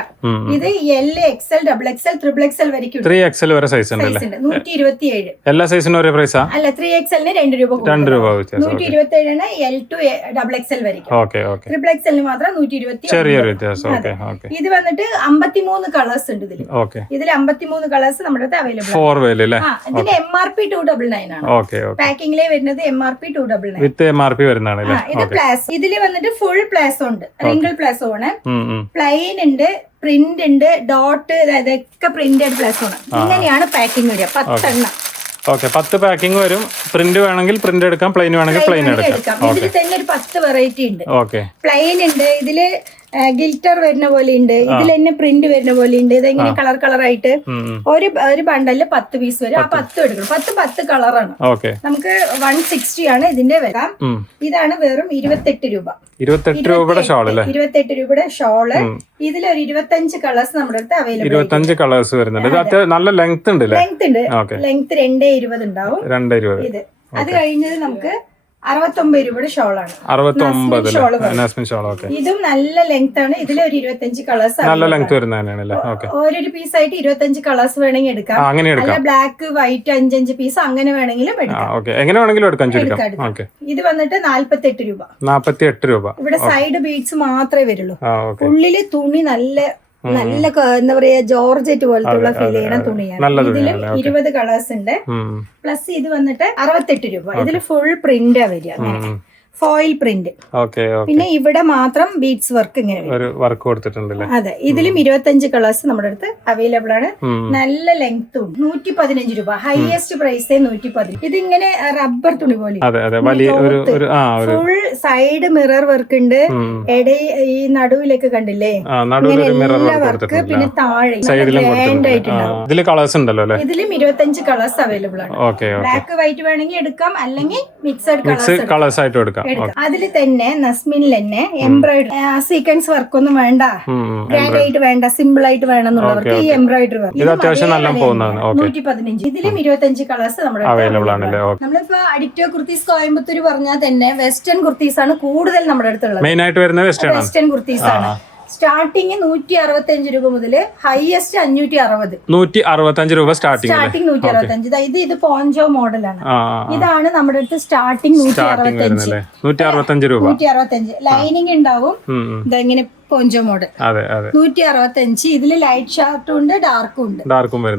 ഇത് L, XL, XXL, XXL വരെയ്ക്കും. 3XL വരെ സൈസ് ഉണ്ട്. 127. എല്ലാ സൈസിനും ഒരേ പ്രൈസാ? അല്ല 3XL 2 രൂപ. 127 ആണ്. L2 XXL വരെയ്ക്കും. XXL മാത്രം 127. ചെറിയൊരു വ്യത്യാസം. ഇത് വന്നിട്ട് 53 കളേഴ്സ് ഉണ്ട് ഇതിൽ. ഇതിൽ 53 കളേഴ്സ് നമ്മുടെ അടുത്ത് അവൈലബിൾ ആണ്. 4 വേയിൽ അല്ലേ? ഇതിന്റെ MRP 299 ആണ്. പാക്കിംഗിലെ വരുന്നത് MRP 299 വിത്ത് MRP വരുന്നതാണ്. ഇത് പ്ലാസ്. ഇതില് വന്നിട്ട് ഫുൾ പ്ലാസ് ഉണ്ട്. റിംഗിൾ പ്ലാസ് ആണ്. പ്ലെയിൻ ഉണ്ട്, പ്രിന്റ് ഉണ്ട്, ഡോട്ട്, ഇതൊക്കെ പ്രിന്റഡ് പ്ലാസ് ആണ്. ഇങ്ങനെയാണ് പാക്കിംഗ് വരിക. 10 എണ്ണം. 10 പാക്കിംഗ് വരും. പ്രിന്റ് വേണമെങ്കിൽ പ്രിന്റ് എടുക്കാം, പ്ലെയിൻ വേണമെങ്കിൽ പ്ലെയിൻ എടുക്കാം. ഇതിൽ തന്നെ ഒരു 10 വെറൈറ്റി ഉണ്ട്. പ്ലെയിൻ ഉണ്ട്. ഇതില് ഗിൽറ്റർ വരുന്ന പോലെ ഉണ്ട്, ഇതിൽ തന്നെ പ്രിന്റ് വരുന്ന പോലെ ഉണ്ട്. ഇതെങ്ങനെ കളർ ആയിട്ട് ഒരു ബണ്ടലില് 10 പീസ് വരും. ആ 10 എടുക്കണം. 10 കളറാണ്. നമുക്ക് 160 ആണ് ഇതിന്റെ വില. ഇതാണ് വെറും 28 രൂപ. 28 രൂപയുടെ ഷോൾ അല്ലേ? 28 രൂപയുടെ ഷോള്. ഇതിലൊരു 25 കളേഴ്സ് നമ്മുടെ അടുത്ത് അവൈലബിൾ. 25 കളേഴ്സ് വരുന്നുണ്ട്. നല്ല ലെങ്ത് ഉണ്ട്. ലെങ്ത് 2.20 ഉണ്ടാവും. 2.20. ഇത് അത് കഴിഞ്ഞത് നമുക്ക് 69 രൂപയുടെ ഷോളാണ്. 69 ഷോൾ. ഇതും നല്ല ലെങ്ത് ആണ്. ഇതിലൊരു 25 കളേഴ്സ്. നല്ല ലെങ്ത് വരുന്നതന്നെയാണ്. ഓരോ പീസ് ആയിട്ട് 25 കളേഴ്സ് വേണമെങ്കിൽ എടുക്കാം. അല്ല ബ്ലാക്ക് വൈറ്റ് 5 പീസ് അങ്ങനെ വേണമെങ്കിലും എടുക്കാം. ഇത് വന്നിട്ട് 48 രൂപ. 48 രൂപ. ഇവിടെ സൈഡ് ബീഡ്സ് മാത്രമേ വരുള്ളൂ. ഉള്ളില് തുണി നല്ല എന്താ പറയാ ജോർജറ്റ് പോലത്തെ ഫീൽ ചെയ്യണ തുണിയാണ്. ഇതിലും 20 കളേഴ്സ് ഉണ്ട്. പ്ലസ് ഇത് വന്നിട്ട് 68 രൂപ. ഇതിൽ ഫുൾ പ്രിന്റാ വരിക. അങ്ങനെ ഫോയിൽ പ്രിന്റ്. പിന്നെ ഇവിടെ മാത്രം ബീഡ്സ് വർക്ക് ഇങ്ങനെ വർക്ക് കൊടുത്തിട്ടുണ്ട്. അതെ, ഇതിലും 25 കളേഴ്സ് നമ്മുടെ അടുത്ത് അവൈലബിൾ ആണ്. നല്ല ലെങ്ത് ഉണ്ട്. 115 രൂപ. Highest price 115. ഇതിങ്ങനെ റബ്ബർ തുണി പോലെ ഫുൾ സൈഡ് മിറർ വർക്ക് ഉണ്ട്. ഈ നടുവിലൊക്കെ കണ്ടില്ലേ എല്ലാ വർക്ക്. പിന്നെ താഴെ ഗ്രാൻഡ് ആയിട്ടുണ്ടാവും. ഇതിലും 25 കളേഴ്സ് അവൈലബിൾ ആണ്. ബ്ലാക്ക് വൈറ്റ് വേണമെങ്കിൽ എടുക്കാം, അല്ലെങ്കിൽ മിക്സഡ് കളേഴ്സ് ആയിട്ട് എടുക്കാം. അതിൽ തന്നെ നസ്മിനിൽ തന്നെ എംബ്രോയിഡറി സീക്വൻസ് വർക്ക് ഒന്നും വേണ്ട, ഗ്രാൻഡ് ആയിട്ട് വേണ്ട, സിമ്പിൾ ആയിട്ട് വേണമെന്നുള്ളവർക്ക് ഈ എംബ്രോയിഡറി വർക്ക് 115. ഇതിലും 25 കളേഴ്സ് നമ്മുടെ നമ്മളിപ്പോ അഡിക്റ്റോ കുർത്തീസ് കോയമ്പത്തൂർ പറഞ്ഞാൽ തന്നെ വെസ്റ്റേൺ കുർത്തീസ് ആണ് കൂടുതൽ നമ്മുടെ അടുത്തുള്ളത്. വെസ്റ്റേൺ കുർത്തീസ് ആണ്. സ്റ്റാർട്ടിങ് 165 രൂപ മുതൽ ഹൈയസ്റ്റ് 560. 165 രൂപ സ്റ്റാർട്ടിങ്. 165. ഇത് പോഞ്ചോ മോഡലാണ്. ഇതാണ് നമ്മുടെ അടുത്ത് സ്റ്റാർട്ടിങ് 165 രൂപ. 165. ലൈനിങ് ഉണ്ടാവും. ഇതെങ്ങനെ പോഞ്ചോ മോഡൽ 165. ഇതില് ലൈറ്റ് ഷാർട്ടും ഉണ്ട്, ഡാർക്കും ഉണ്ട്.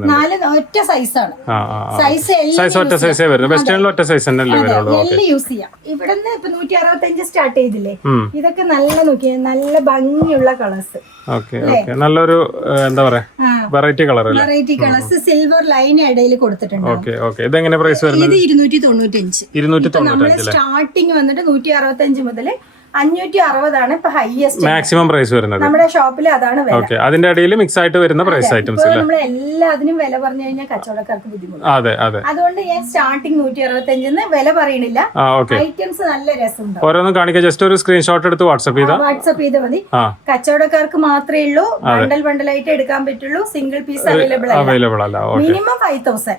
4 ഒറ്റ സൈസാണ്. സൈസ് യൂസ് ചെയ്യാം. ഇവിടുന്ന് ഇപ്പൊ 165 സ്റ്റാർട്ട് ചെയ്തില്ലേ, ഇതൊക്കെ നല്ല ഭംഗിയുള്ള കളേഴ്സ്. നല്ലൊരു എന്താ പറയാ വെറൈറ്റി കളേഴ്സ്. സിൽവർ ലൈൻ ഇടയിൽ കൊടുത്തിട്ടുണ്ട്. ഇത് 295. നമ്മള് സ്റ്റാർട്ടിങ് വന്നിട്ട് 165 മുതൽ 560 ആണ് ഇപ്പൊ ഹൈയസ്റ്റ് മാക്സിമം പ്രൈസ് വരുന്നത്. നമ്മുടെ ഷോപ്പിൽ അതാണ് വില. അതിന്റെ ഇടയിൽ മിക്സ് ആയിട്ട് വരുന്ന പ്രൈസ് ഐറ്റംസ്. നമ്മൾ എല്ലാത്തിനും വില പറഞ്ഞു കഴിഞ്ഞാൽ കച്ചവടക്കാർക്ക് ബുദ്ധിമുട്ടാണ്. അതുകൊണ്ട് ഞാൻ സ്റ്റാർട്ടിങ് 165 വില പറയണില്ല. ഐറ്റംസ് നല്ല രസമുണ്ട്. ഓരോന്നും കാണിക്കാൻ ജസ്റ്റ് ഒരു സ്ക്രീൻഷോട്ട് എടുത്ത് വാട്സ്ആപ്പ് ചെയ്താൽ മതി. കച്ചവടക്കാർക്ക് മാത്രമേ ഉള്ളൂ ബണ്ടലായിട്ട് എടുക്കാൻ പറ്റുള്ളൂ. സിംഗിൾ പീസ് അവൈലബിൾ അല്ല. മിനിമം 5000.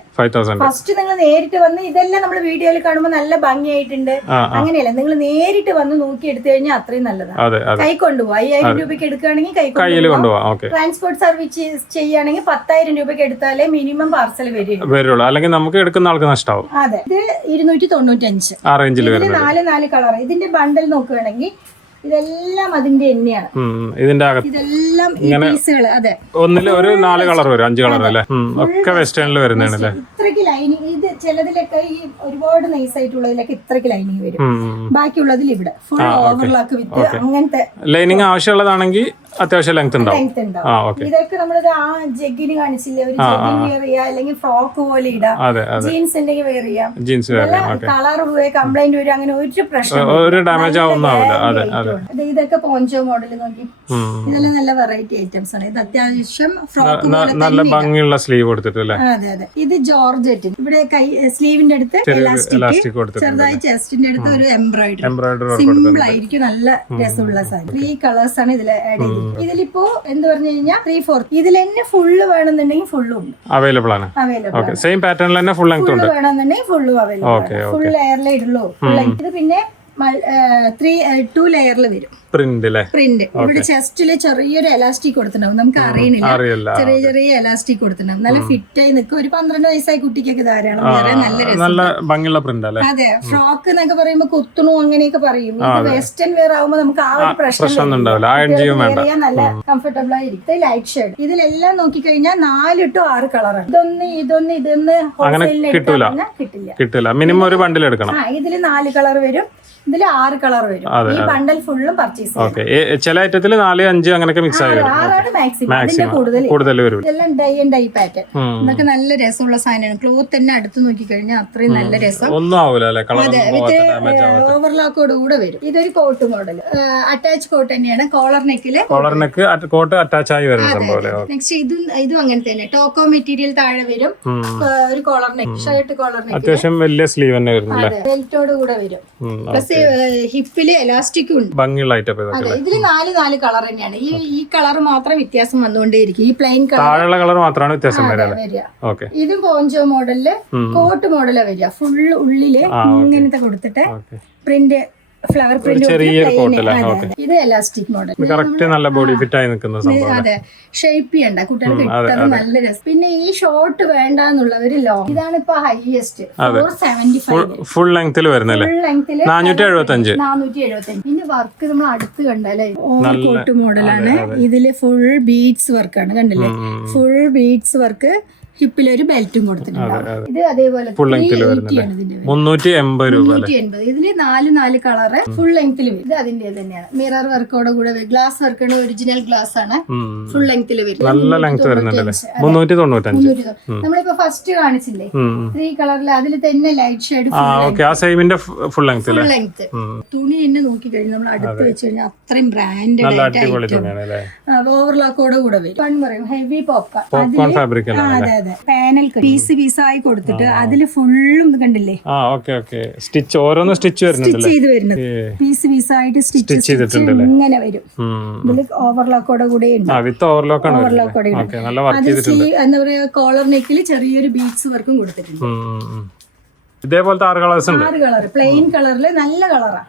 ഫസ്റ്റ് നിങ്ങൾ നേരിട്ട് വന്ന് ഇതെല്ലാം നമ്മൾ വീഡിയോയിൽ കാണുമ്പോൾ നല്ല ഭംഗിയായിട്ടുണ്ട്, അങ്ങനെയല്ല. നിങ്ങൾ നേരിട്ട് വന്ന് നോക്കി കഴിഞ്ഞാൽ അത്രയും നല്ലതാണ്. കൈ കൊണ്ടുപോവാ. 5000 രൂപയ്ക്ക് എടുക്കുകയാണെങ്കിൽ കൈ കൊണ്ടുപോവാം. ട്രാൻസ്പോർട്ട് സർവീസ് ചെയ്യുകയാണെങ്കിൽ 10,000 രൂപയ്ക്ക് എടുത്താലേ മിനിമം പാർസൽ വരുള്ളൂ. അല്ലെങ്കിൽ നമുക്ക് എടുക്കുന്ന ആൾക്ക് നഷ്ടമാവും. അതെ, ഇത് 295. ഇതിന് 4 കളർ. ഇതിന്റെ ബണ്ടൽ നോക്കുകയാണെങ്കിൽ ഇതെല്ലാം അതിന്റെ തന്നെയാണ്. ഇതെല്ലാം പീസുകൾ. അതെ, ഒന്നില് ഒരു 4 കളർ വരും, 5 കളർ അല്ലേ? ഒക്കെ വെസ്റ്റേണിൽ വരുന്നതാണ്. ഇത്രയ്ക്ക് ലൈനിങ്. ഇത് ചിലതിലൊക്കെ ഈ ഒരുപാട് നൈസ് ആയിട്ടുള്ളതിലൊക്കെ ഇത്രയ്ക്ക് ലൈനിങ് വരും. ബാക്കിയുള്ളതിൽ ഇവിടെ ഫുൾ ഓവർലോക്ക് വിത്ത് അങ്ങനത്തെ ലൈനിങ് ആവശ്യമുള്ളതാണെങ്കിൽ അത്യാവശ്യം ലെങ്ത് ഉണ്ടാവും. ഇതൊക്കെ നമ്മളൊരു ജഗ്ഗിന് കാണിച്ചില്ലേ, ഒരു ജഗ്ഗിന് വെയർ ചെയ്യാം, അല്ലെങ്കിൽ ഫ്രോക്ക് പോലെ ഇടാം. ജീൻസ് ഉണ്ടെങ്കിൽ വെയർ ചെയ്യാം. കളർ പോയി കംപ്ലൈന്റ് വരും, അങ്ങനെ ഒരു പ്രശ്നം, ഒരു ഡാമേജ് ആവുന്നില്ല. ഇതൊക്കെ പോഞ്ചോ മോഡൽ നോക്കി. ഇതെല്ലാം നല്ല വെറൈറ്റി ഐറ്റംസ് ആണ്. ഇത് അത്യാവശ്യം ഫ്രോക്ക് നല്ല ഭംഗിയുള്ള സ്ലീവ് കൊടുത്തിട്ടില്ലേ? അതെ. ഇത് ജോർജറ്റ്. ഇവിടെ കൈ സ്ലീവിന്റെ അടുത്ത് എലാസ്റ്റിക്, ചെറുതായി ചെസ്റ്റിന്റെ അടുത്ത് ഒരു എംബ്രോയിഡറി. സിമ്പിൾ ആയിരിക്കും, നല്ല രസമുള്ള സാധനം. 3 കളേഴ്സ് ആണ് ഇതിൽ ആഡ് ചെയ്തിരിക്കുന്നത്. ഇതിലിപ്പോ എന്ത് പറഞ്ഞു കഴിഞ്ഞാൽ 3/4. ഇതിൽ തന്നെ ഫുള്ള് വേണമെന്നുണ്ടെങ്കിൽ ഫുള്ളും ഉണ്ട്, അവൈലബിൾ ആണ്. സെയിം പാറ്റേണിൽ തന്നെ ഫുൾ ലെങ്ത് ഉണ്ട്. വേണമെന്നുണ്ടെങ്കിൽ ഫുള്ളും അവൈലബിൾ. ഫുൾ ലെയറിലേ ഇടുള്ളൂ. ഇത് പിന്നെ 2 ലെയറിൽ വരും പ്രിന്റ്. ഇവിടെ ചെസ്റ്റില് ചെറിയൊരു എലാസ്റ്റിക് കൊടുത്തിട്ടുണ്ടാവും, നമുക്ക് അറിയണില്ല. ചെറിയ എലാസ്റ്റിക് കൊടുത്തിട്ടുണ്ടാവും. നല്ല ഫിറ്റ് ആയി നിൽക്കും. ഒരു 12 വയസ്സായ കുട്ടിക്കൊക്കെ ധാരാളം. നല്ല ഭംഗിയുള്ള പ്രിന്റ് അല്ലേ? അതെ. ഫ്രോക്ക് എന്നൊക്കെ പറയുമ്പോ കുത്തണു അങ്ങനെയൊക്കെ പറയും. ഇത് വെസ്റ്റേൺ വെയർ ആവുമ്പോ നമുക്ക് ആ ഒരു പ്രശ്നം നല്ല കംഫർട്ടബിൾ ആയിരിക്കും. Light shade. ഇതിലെല്ലാം നോക്കിക്കഴിഞ്ഞാൽ 4 to 6 കളറാണ്. ഇതൊന്ന് ഹോൾസെയിലിന് കിട്ടില്ല. മിനിമം ഒരു ബണ്ടിൽ എടുക്കണം. ഇതില് 4 കളർ വരും. ഇതിൽ 6 കളർ വരും. ഈ ബണ്ടൽ ഫുള്ളും പർച്ചേസ് ഓക്കെ. ചില ഐറ്റത്തിൽ 4, 5 അങ്ങനെയൊക്കെ മിക്സ് ആയി വരും. 6 മാക്സിമം. അതിന്റെ കൂടുതൽ വരും. ഇതെല്ലാം ഡൈ ആൻഡ് ഡൈ പാറ്റേൺ. ഇതൊക്കെ നല്ല രസമുള്ള സാധനമാണ്. ക്ലോത്ത് തന്നെ അടുത്ത് നോക്കി കഴിഞ്ഞാൽ അത്രയും നല്ല രസം. ഒന്നും ആവൂല അല്ലേ? ഓവർലോക്കോട് കൂടെ വരും. ഇതൊരു കോട്ട് മോഡൽ, അറ്റാച്ച് കോട്ട് തന്നെയാണ്. കോളർ നെക്ക് കോട്ട് അറ്റാച്ച് ആയി വരുന്ന സംഭവം. നെക്സ്റ്റ് ഇതും അങ്ങനെ തന്നെ. ടോക്കോ മെറ്റീരിയൽ താഴെ വരും. ഒരു collar neck, shirt collar neck, അത്യാവശ്യം വലിയ സ്ലീവ് തന്നെ വരുന്നില്ല. ബെൽറ്റോട് കൂടെ വരും. പ്ലസ് ഹിപ്പില് എലാസ്റ്റിക്കും ഉണ്ട്. ഭംഗിയുള്ള ഐറ്റം. ഇതില് 4 കളർ തന്നെയാണ്. ഈ കളർ മാത്രം വ്യത്യാസം വന്നുകൊണ്ടേയിരിക്കും. ഈ പ്ലെയിൻ കളർ മാത്രമാണ് വ്യത്യാസം വരിക. ഇതും പോഞ്ചോ മോഡലില് കോട്ട് മോഡലാ വരിക. ഫുൾ ഉള്ളില് ഇങ്ങനത്തെ കൊടുത്തിട്ട് പ്രിന്റ്, ഫ്ലവർ പ്രിന്റ്. ഇത് എലാസ്റ്റിക് മോഡൽ. കറക്റ്റ് നല്ല ബോഡി ഫിറ്റ് ആയി നിൽക്കുന്ന സംഭവം. അതെ, ഷേപ്പ് ചെയ്യണ്ട കുട്ടികൾക്ക് ഇട്ടത് നല്ല രസം. പിന്നെ ഈ ഷോർട്ട് വേണ്ടെന്നുള്ളവര് ലോങ്. ഇതാണ് ഇപ്പൊ ഹൈയസ്റ്റ് 475. ഫുൾ ലെങ്ത്തിൽ വരുന്നല്ലേ? 475. പിന്നെ വർക്ക് നമ്മൾ അടുത്ത് കണ്ടല്ലേ, ഓവർ കോട്ട് മോഡലാണ്. ഇതില് ഫുൾ ബീഡ്സ് വർക്കാണ്, കണ്ടില്ലേ? Full beads work. ഹിപ്പിലൊരു ബെൽറ്റും കൊടുത്തിട്ടുണ്ട്. ഇത് അതേപോലെ 380 രൂപ. ഇതില് 4 കളറ് ഫുൾ ലെങ്ത്തിൽ വരും. ഇത് അതിന്റെ തന്നെയാണ്. മിറർ വർക്കോടെ കൂടെ ഗ്ലാസ് വർക്കാണ്. ഒറിജിനൽ ഗ്ലാസ് ആണ്. ഫുൾ ലെങ്ത്തിൽ വരും. നല്ല ലെങ്ത് വരുന്നുണ്ടല്ലേ? 395. നമ്മളിപ്പോ ഫസ്റ്റ് കാണിച്ചില്ലേ 3 കളറിൽ, അതിൽ തന്നെ ലൈറ്റ് ഷെയ്ഡ് ഫുൾ ലെങ്ത്. തുണി തന്നെ നോക്കി കഴിഞ്ഞാൽ നമ്മൾ അടുത്ത് വെച്ച് കഴിഞ്ഞാൽ അത്രയും ബ്രാൻഡഡ് ഓവർലോക്കോടെ കൂടെ വരും. പറയും ഹെവി പോപ്കോൺ ഫാബ്രിക്. പാനൽ പീസായി കൊടുത്തിട്ട് അതില് ഫുള്ളും കണ്ടില്ലേ? സ്റ്റിച്ച് ഓരോന്ന് സ്റ്റിച്ച് ചെയ്ത് വരുന്നത് പീസായിട്ട് സ്റ്റിച്ച് ചെയ്തിട്ടുണ്ട്. ഇങ്ങനെ വരും. ഇതില് ഓവർലോക്കോടെ കൂടെ ഉണ്ട്. ഓവർലോക്കോടെ എന്താ പറയാ, കോളർ നെക്കില് ചെറിയൊരു ബീഡ്സ് വർക്കും കൊടുത്തിട്ടുണ്ട്. ഇതേപോലത്തെ 6 കളേഴ്സ് ഉണ്ട്. 6 കളർ പ്ലെയിൻ കളറില് നല്ല കളറാണ്.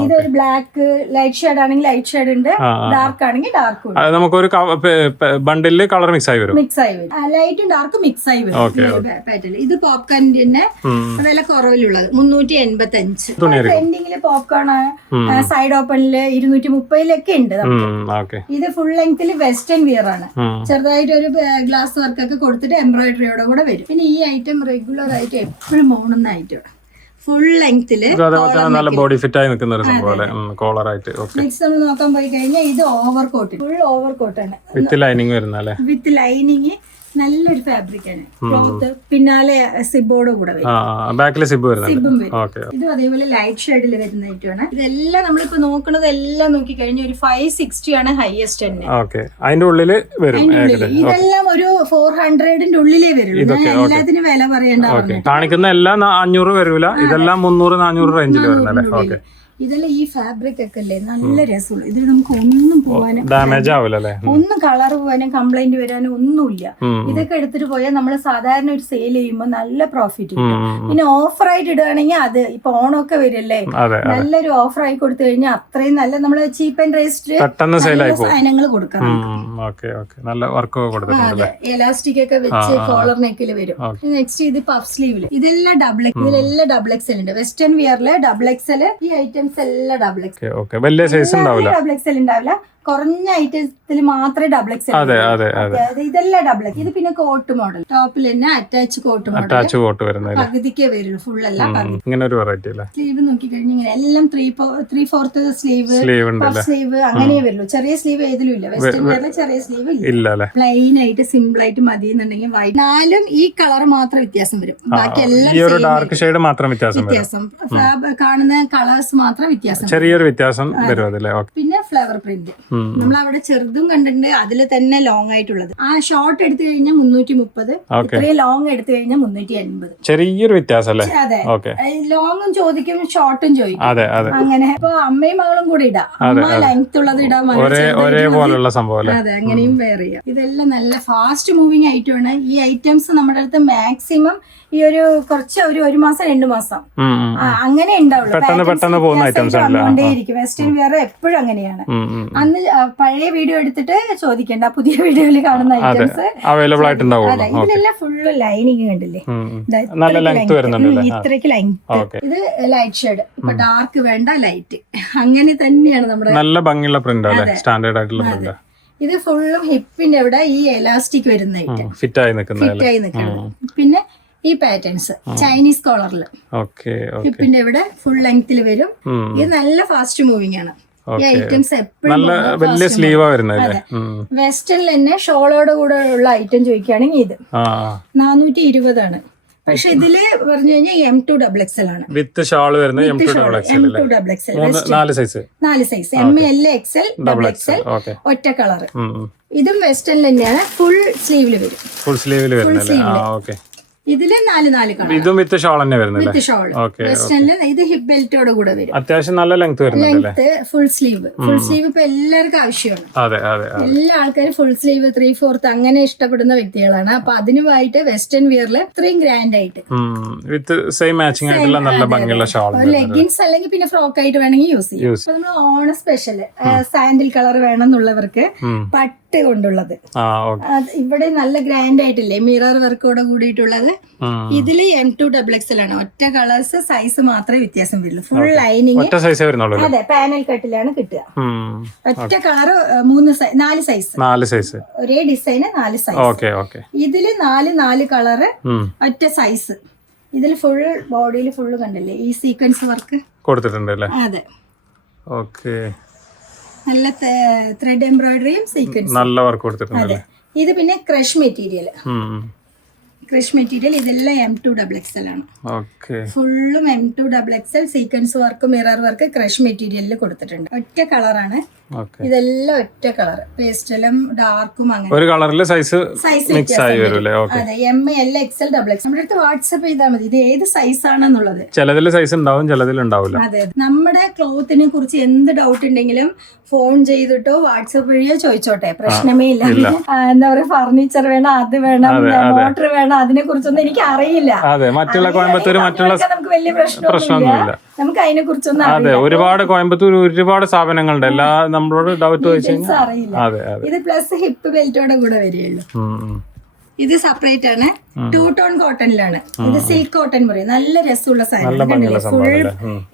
ഇതൊരു ബ്ലാക്ക്, ലൈറ്റ് ഷെയ്ഡ് ആണെങ്കിൽ ലൈറ്റ് ഷെയ്ഡ് ഉണ്ട്, ഡാർക്ക് ആണെങ്കിൽ ഡാർക്ക് ഉണ്ട്. നമുക്കൊരു ബണ്ടില് കളർ മിക്സ് ആയി വരും. ലൈറ്റും ഡാർക്കും മിക്സ് ആയി വരും. ഇത് പോപ്കോണിന്റെ തന്നെ വില കുറവിലുള്ളത് 385. ട്രെൻഡിങ്ങില് പോപ്കോൺ സൈഡ് ഓപ്പണില് 230 ഉണ്ട്. ഇത് ഫുൾ ലെങ്തില് വെസ്റ്റേൺ വിയർ ആണ്. ചെറുതായിട്ട് ഒരു ഗ്ലാസ് വർക്ക് ഒക്കെ കൊടുത്തിട്ട് എംബ്രോയിഡറിയോടെ കൂടെ വരും. പിന്നെ ഈ ഐറ്റം റെഗുലർ ആയിട്ട് എപ്പോഴും പോകുന്ന ഫുൾ ലെങ്തില് നല്ല ബോഡി ഫിറ്റ് ആയി നിൽക്കുന്ന ഒരു സംഭവം കോളർ ആയിട്ട്. നെക്സ്റ്റ് നമ്മൾ നോക്കാൻ പോയി കഴിഞ്ഞാൽ ഇത് ഓവർ കോട്ട്, ഫുൾ ഓവർ കോട്ടാണ് വിത്ത് ലൈനിങ് വരുന്നല്ലേ? With lining. നല്ലൊരു ഫാബ്രിക് ആണ്. ക്ലോത്ത് പിന്നാലെ സിബോട് കൂടെ ബാക്കിലെ സിബ് വരും. ഇത് അതേപോലെ ലൈറ്റ് ഷെയ്ഡിൽ വരുന്ന ഐറ്റമാണ്. ഇതെല്ലാം നമ്മളിപ്പോ നോക്കുന്നത് എല്ലാം നോക്കി കഴിഞ്ഞാൽ ഒരു 560 ആണ് ഹൈയസ്റ്റ് തന്നെ. അതിന്റെ ഉള്ളില് വരും. ഇതെല്ലാം ഒരു 400ന്റെ ഉള്ളിലേ വരുള്ളൂ. എല്ലാത്തിനും വില പറയേണ്ട. കാണിക്കുന്ന എല്ലാം 500 വരൂല. ഇതെല്ലാം 300-400 റേഞ്ചിൽ വരുന്നല്ലേ? ഇതെല്ലാം ഈ ഫാബ്രിക് ഒക്കെ അല്ലേ നല്ല രസമുള്ളൂ. ഇതിൽ നമുക്ക് ഒന്നും പോവാനും ഡാമേജ് ആവില്ലല്ലേ? ഒന്നും കളർ പോവാനും കംപ്ലൈന്റ് വരാനും ഒന്നുമില്ല. ഇതൊക്കെ എടുത്തിട്ട് പോയാൽ നമ്മൾ സാധാരണ ഒരു സെയിൽ ചെയ്യുമ്പോൾ നല്ല പ്രോഫിറ്റ് കിട്ടും. പിന്നെ ഓഫർ ആയിട്ട് ഇടുകയാണെങ്കിൽ അത് ഇപ്പൊ ഓണമൊക്കെ വരില്ലേ, നല്ലൊരു ഓഫർ ആയി കൊടുത്തു കഴിഞ്ഞാൽ അത്രയും നല്ല നമ്മള് ചീപ്പ് ആൻഡ് റേസ്റ്റ് സാധനങ്ങൾ കൊടുക്കാം. എലാസ്റ്റിക് ഒക്കെ വെച്ച് കോളർ നെക്കിൽ വരും. നെക്സ്റ്റ് ഇത് പഫ് സ്ലീവില്. ഇതിലെല്ലാം ഡബിൾ എക്സൽ ഉണ്ട്. വെസ്റ്റേൺ വിയറില് ഡബിൾ എക്സൽ. ഈ ഐറ്റംസ് എല്ലാം ഡബിൾ എക്സൽ. ഡബിൾ എക്സൽ ഉണ്ടാവില്ല. കുറഞ്ഞ ഐറ്റത്തിൽ മാത്രമേ ഡബിൾ എക്സൽ. ഇതെല്ലാം ഡബിൾ എക്സൽ. ഇത് പിന്നെ കോട്ട് മോഡൽ. ടോപ്പിൽ തന്നെ അറ്റാച്ച് കോട്ട് മോഡൽ. പകുതിക്കേ വരുള്ളൂ, ഫുൾ അല്ല. സ്ലീവ് നോക്കി കഴിഞ്ഞാൽ ഇങ്ങനെ എല്ലാം 3/4 സ്ലീവ് അങ്ങനെ വരുള്ളൂ. ചെറിയ സ്ലീവ് ഏതിലും ഇല്ല. വെസ്റ്റേൺ വെയറിൽ ചെറിയ സ്ലീവ് ഇല്ല. പ്ലെയിൻ ആയിട്ട് സിമ്പിൾ ആയിട്ട് മതി എന്നുണ്ടെങ്കിൽ വൈറ്റ്. നാലും ഈ കളർ മാത്രം വ്യത്യാസം വരും. ബാക്കി എല്ലാം ഡാർക്ക് ഷെയ്ഡ് മാത്രം വ്യത്യാസം. കാണുന്ന കളേഴ്സ് മാത്രം വ്യത്യാസം, ചെറിയൊരു വ്യത്യാസം വരും. പിന്നെ ഫ്ലവർ പ്രിന്റ് നമ്മൾ അവിടെ ചെറുതും കണ്ടിട്ടുണ്ട്. അതില് തന്നെ ലോങ് ആയിട്ടുള്ളത്. ആ ഷോർട്ട് എടുത്തു കഴിഞ്ഞാൽ 330, ഇത്രയും ലോങ് എടുത്തു കഴിഞ്ഞാൽ 380. ചെറിയൊരു വ്യത്യാസം അല്ലേ? അതെ, ലോങ്ങും ചോദിക്കും ഷോർട്ടും ചോദിക്കും. അങ്ങനെ ഇപ്പൊ അമ്മയും മകളും കൂടെ ഇടാം. അമ്മ ലെങ്ത് ഉള്ളത് ഇടാൻ ഒരേപോലുള്ള സംഭവം. അതെ, അങ്ങനെയും വെയർ ചെയ്യാം. ഇതെല്ലാം നല്ല ഫാസ്റ്റ് മൂവിങ് ഐറ്റമാണ്. ഈ ഐറ്റംസ് നമ്മുടെ അടുത്ത് മാക്സിമം ഈ ഒരു കുറച്ച് ഒരു മാസം 2 മാസം അങ്ങനെ ഉണ്ടാവുള്ളൂ. വെസ്റ്റേൺ വിയർ എപ്പോഴും അങ്ങനെയാണ്. അന്ന് പഴയ വീഡിയോ എടുത്തിട്ട് ചോദിക്കണ്ട, പുതിയ വീഡിയോയിൽ കാണുന്ന ഐറ്റംസ് അവൈലബിൾ ആയിട്ടുണ്ടാവും. അതെ, ഇതിലെല്ലാം ഫുള്ള് ലൈനിങ് കണ്ടില്ലേ? ഇത്രയ്ക്ക് ലെങ്ത്. ഇത് ലൈറ്റ് ഷെയ്ഡ്. ഇപ്പൊ ഡാർക്ക് വേണ്ട, ലൈറ്റ്. അങ്ങനെ തന്നെയാണ് നമ്മുടെ നല്ല ഭംഗിയുള്ള പ്രിന്റ്, സ്റ്റാൻഡേർഡ് ആയിട്ടുള്ള പ്രിന്റ്. ഇത് ഫുള്ളും ഹിപ്പിന്റെ അവിടെ ഈ എലാസ്റ്റിക് വരുന്ന ഐറ്റം, ഫിറ്റ് ആയി നിൽക്കുന്നത്. പിന്നെ ഈ പാറ്റേൺസ് ചൈനീസ് കോളറിൽ ഓക്കെ ഹിപ്പിന്റെ ഇവിടെ ഫുൾ ലെങ്ത്തിൽ വരും. ഇത് നല്ല ഫാസ്റ്റ് മൂവിങ് ആണ്. ഈ ഐറ്റംസ് നല്ല വലിയ സ്ലീവാ വരുന്നത്. വെസ്റ്റേണിൽ തന്നെ ഷോളോട് കൂടെ ഉള്ള ഐറ്റം ചോദിക്കുകയാണെങ്കിൽ ഇത് 420 ആണ്. പക്ഷെ ഇതില് പറഞ്ഞു കഴിഞ്ഞാൽ M2XXL ആണ് വിത്ത് ഷാൾ വരുന്നത്. M2XXL 4 size ML XL XXL ഒറ്റ കളർ. ഇതും വെസ്റ്റേണിൽ തന്നെയാണ്. ഫുൾ സ്ലീവില് വരും. ഫുൾ സ്ലീവില് വരുന്നത്. ഇതില് 4 കളർ. ഇതും വിത്ത് ഷാൾ തന്നെ വരുന്നത്. വിത്ത് ഷോൾ വെസ്റ്റേണില് ഇത് ഹിപ്പ് ബെൽറ്റോട് കൂടെ വരും. അത്യാവശ്യം നല്ല ലെങ്ത് വരുന്നുണ്ട്. ഫുൾ സ്ലീവ് ഇപ്പൊ എല്ലാവർക്കും ആവശ്യമാണ്. എല്ലാ ആൾക്കാരും ഫുൾ സ്ലീവ് 3/4 അങ്ങനെ ഇഷ്ടപ്പെടുന്ന വ്യക്തികളാണ്. അപ്പൊ അതിനുമായിട്ട് വെസ്റ്റേൺ വിയറിൽ ഇത്രയും ഗ്രാൻഡ് ആയിട്ട് വിത്ത് സെയിം മാച്ചിങ് ആയിട്ടുള്ള നല്ല ഭംഗിയുള്ള ഷാൾ, ലെഗിൻസ് അല്ലെങ്കിൽ പിന്നെ ഫ്രോക്ക് ആയിട്ട് വേണമെങ്കിൽ യൂസ് ചെയ്യാം. അപ്പൊ നമ്മൾ ഓണ സ്പെഷ്യൽ സാൻഡിൽ കളർ വേണമെന്നുള്ളവർക്ക് പട്ട് കൊണ്ടുള്ളത് ഇവിടെ നല്ല ഗ്രാൻഡ് ആയിട്ടില്ലേ, മിറർ വർക്കോടെ കൂടിയിട്ടുള്ളത്. ഇതില് M2XXL ആണ്. ഒറ്റ കളേഴ്സ്, സൈസ് മാത്രമേ വ്യത്യാസം വരുള്ളൂ. ഫുൾ ലൈനിങ് അതെ പാനൽ കട്ടിലാണ് കിട്ടുക. ഒറ്റ കളർ 4 സൈസ് ഒരേ ഡിസൈന് 4 സൈസ്. ഇതില് 4 കളറ് ഒറ്റ സൈസ്. ഇതിൽ ഫുൾ ബോഡിയിൽ ഫുള്ള് കണ്ടില്ലേ ഈ സീക്വൻസ് വർക്ക് കൊടുത്തിട്ടുണ്ട്. അതെ ഓക്കെ, നല്ല ത്രെഡ് എംബ്രോയിഡറിയും സീക്വൻസ് നല്ല വർക്ക് കൊടുത്തിട്ടുണ്ട്. ഇത് പിന്നെ ക്രഷ് മെറ്റീരിയൽ ഇതെല്ലാം M2XXL ആണ്. ഫുള്ളും M2XXL sequence work, mirror work, crush മെറ്റീരിയലിൽ കൊടുത്തിട്ടുണ്ട്. ഒറ്റ കളറാണ് ഇതെല്ലാം. ഒറ്റ കളർ പേസ്റ്റലും ഡാർക്കും അങ്ങനെ ഒരു കളറില് സൈസ് മിക്സ് ആയി വരും. അതെ ML XL XXL. നമ്മുടെ അടുത്ത് വാട്സ്ആപ്പ് ചെയ്താൽ മതി ഇത് ഏത് സൈസ് ആണെന്നുള്ളത്. ചിലതിൽ സൈസ് ഉണ്ടാവും, ചിലതിൽ ഉണ്ടാവില്ല. അതെ, നമ്മുടെ ക്ലോത്തിനെ കുറിച്ച് എന്ത് ഡൗട്ട് ഉണ്ടെങ്കിലും ഫോൺ ചെയ്തിട്ടോ വാട്സ്ആപ്പ് വഴിയോ ചോദിച്ചോട്ടെ, പ്രശ്നമേ ഇല്ല. എന്താ പറയാ, ഫർണിച്ചർ വേണം, അത് വേണം, മോട്ടർ വേണം, അതിനെ കുറിച്ചൊന്നും എനിക്ക് അറിയില്ല. മറ്റുള്ള കോയമ്പത്തൂർ നമുക്ക് വലിയ പ്രശ്നമൊന്നുമില്ല. നമുക്ക് അതിനെ കുറിച്ചൊന്നും അതെ, ഒരുപാട് കോയമ്പത്തൂർ ഒരുപാട് സ്ഥാപനങ്ങളുണ്ട്. എല്ലാ നമ്മളോട് ഡൗട്ട് ചോദിച്ചാൽ അറിയില്ല. ഇത് പ്ലസ് ഹിപ്പ് ബെൽറ്റോടെ കൂടെ വരികയുള്ളൂ. ഇത് സെപ്പറേറ്റ് ആണ്. 2 ടോൺ കോട്ടണിലാണ്. ഇത് സിൽക്ക് കോട്ടൺ പറയും. നല്ല രസമുള്ള സാധനം. ഫുൾ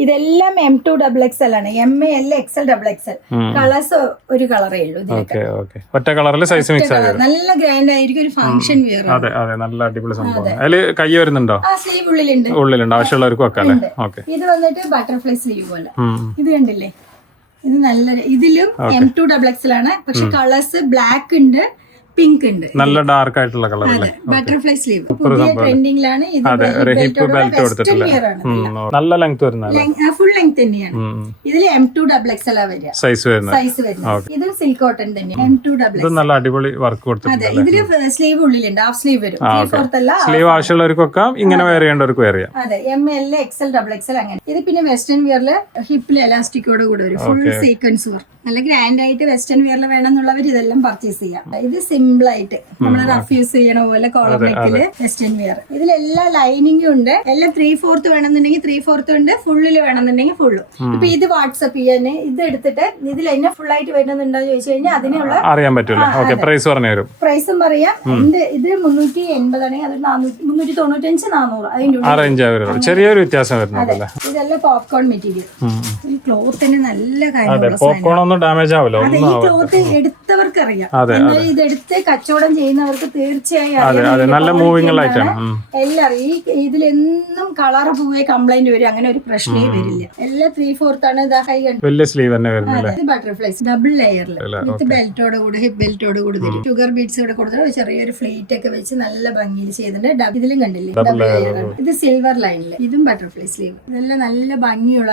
ഇതെല്ലാം M2XXL ആണ്. ML XL XXL കളേഴ്സ് ഒരു കളറേ ഉള്ളൂ. ഒറ്റ കളറിൽ സൈസ് മിക്സ് ആയി നല്ല ഗ്രാൻഡ് ആയിരിക്കും. ഒരു ഫംഗ്ഷൻ വിയർ. അതെ അതെ, നല്ല അടിപൊളി സംഭവം. അതില് കൈ വരുന്നുണ്ടോ? സ്ലീവ് ഉള്ളിലുണ്ട്. ആവശ്യമുള്ളവർക്ക് വെക്കാം. ഇത് വന്നിട്ട് ബട്ടർഫ്ലൈ സ്ലീവ് പോലെ. ഇത് കണ്ടില്ലേ, ഇത് നല്ല. ഇതിലും M2XXL ആണ്. പക്ഷെ കളേഴ്സ് ബ്ലാക്ക് ഉണ്ട്, പിങ്ക് ഉണ്ട്, നല്ല ഡാർക്ക് ആയിട്ടുള്ള കളർ. ബട്ടർഫ്ലൈ സ്ലീവ് പുതിയ ട്രെൻഡിങ്ങിലാണ്. നല്ല ലെങ്ത് വരുന്നത്, ഫുൾ ലെങ്ത് തന്നെയാണ്. ഇതിൽ M2XXL വരിക സൈസ് വരുന്നത്. ഇത് സിൽക്ക് കോട്ടൺ തന്നെ M2XXL. നല്ല അടിപൊളി വർക്ക് കൊടുത്തിട്ടുണ്ട്. ഇതില് സ്ലീവ് ഉള്ളിലുണ്ട്, ഹാഫ് സ്ലീവ് വരും. സ്ലീവ് ആവശ്യമുള്ളവർക്കൊക്കെ ഇങ്ങനെ വെയർ ചെയ്യേണ്ടവർക്ക് വെയർ ചെയ്യാം. അതെ, ML XL XXL അങ്ങനെ. ഇത് പിന്നെ വെസ്റ്റേൺ വിയറില് ഹിപ്പിൽ എലാസ്റ്റിക്കോട് കൂടെ വരും. Full sequence work. നല്ല ഗ്രാൻഡ് ആയിട്ട് വെസ്റ്റേൺ വിയറിൽ വേണമെന്നുള്ളവർ ഇതെല്ലാം പർച്ചേസ് ചെയ്യാം. ഇത് സിമ്പിൾ ആയിട്ട് നമ്മൾ റഫ് യൂസ് ചെയ്യണ പോലെ കോളർ നെക്കില് വെസ്റ്റേൺ വിയർ. ഇതിലെല്ലാം ലൈനിങ്ങും ഉണ്ട്. എല്ലാം 3/4 വേണമെന്നുണ്ടെങ്കിൽ 3/4 ഉണ്ട്, ഫുള്ളില് വേണമെന്നുണ്ടെങ്കിൽ ഫുള്ളും. ഇപ്പൊ ഇത് വാട്സ്ആപ്പ് ചെയ്യാന് ഇത് എടുത്തിട്ട് ഇതിൽ തന്നെ ഫുൾ ആയിട്ട് വരുന്നുണ്ടോ ചോദിച്ചു കഴിഞ്ഞാൽ അതിനുള്ള അറിയാൻ പറ്റില്ല. പ്രൈസും പറയാം. ഇത് 380 ആണെങ്കിൽ അത് 395 400 അതിന്റെ ചെറിയൊരു വ്യത്യാസം വരുന്നുണ്ട്. ഇതെല്ലാം പോപ്കോൺ മെറ്റീരിയൽ. ഈ ക്ലോത്തിന് നല്ല കാര്യമുള്ള ഡാമേജ് ആവില്ല. ഈ ക്ലോത്ത് എടുത്തവർക്ക് അറിയാം. ഇതെടുത്ത് കച്ചവടം ചെയ്യുന്നവർക്ക് തീർച്ചയായും നല്ല മൂവിംഗ് എല്ലാരും ഈ ഇതിലെന്നും കളർ പോയി കംപ്ലൈന്റ് വരും. അങ്ങനെ ഒരു പ്രശ്നമേ വരില്ല. എല്ലാം 3/4 ആണ്. ഇതാ കൈ വലിയ സ്ലീവ് തന്നെ വരുന്നത്. ബട്ടർഫ്ലൈസ് ഡബിൾ ലെയറിൽ വിത്ത് ബെൽറ്റോട് കൂടെ, ഹിപ്പ് ബെൽറ്റോട് കൂടി വരും. ഷുഗർ ബീഡ്സ് ഇവിടെ കൊടുത്തിട്ട് ചെറിയൊരു ഫ്ലേറ്റ് ഒക്കെ വെച്ച് നല്ല ഭംഗിയിൽ ചെയ്തിട്ടുണ്ട്. ഇതിലും കണ്ടില്ലേ ഡബിൾ ലെയർ. ഇത് സിൽവർ ലൈനില്. ഇതും ബട്ടർഫ്ലൈ സ്ലീവ്. ഇതെല്ലാം നല്ല ഭംഗിയുള്ള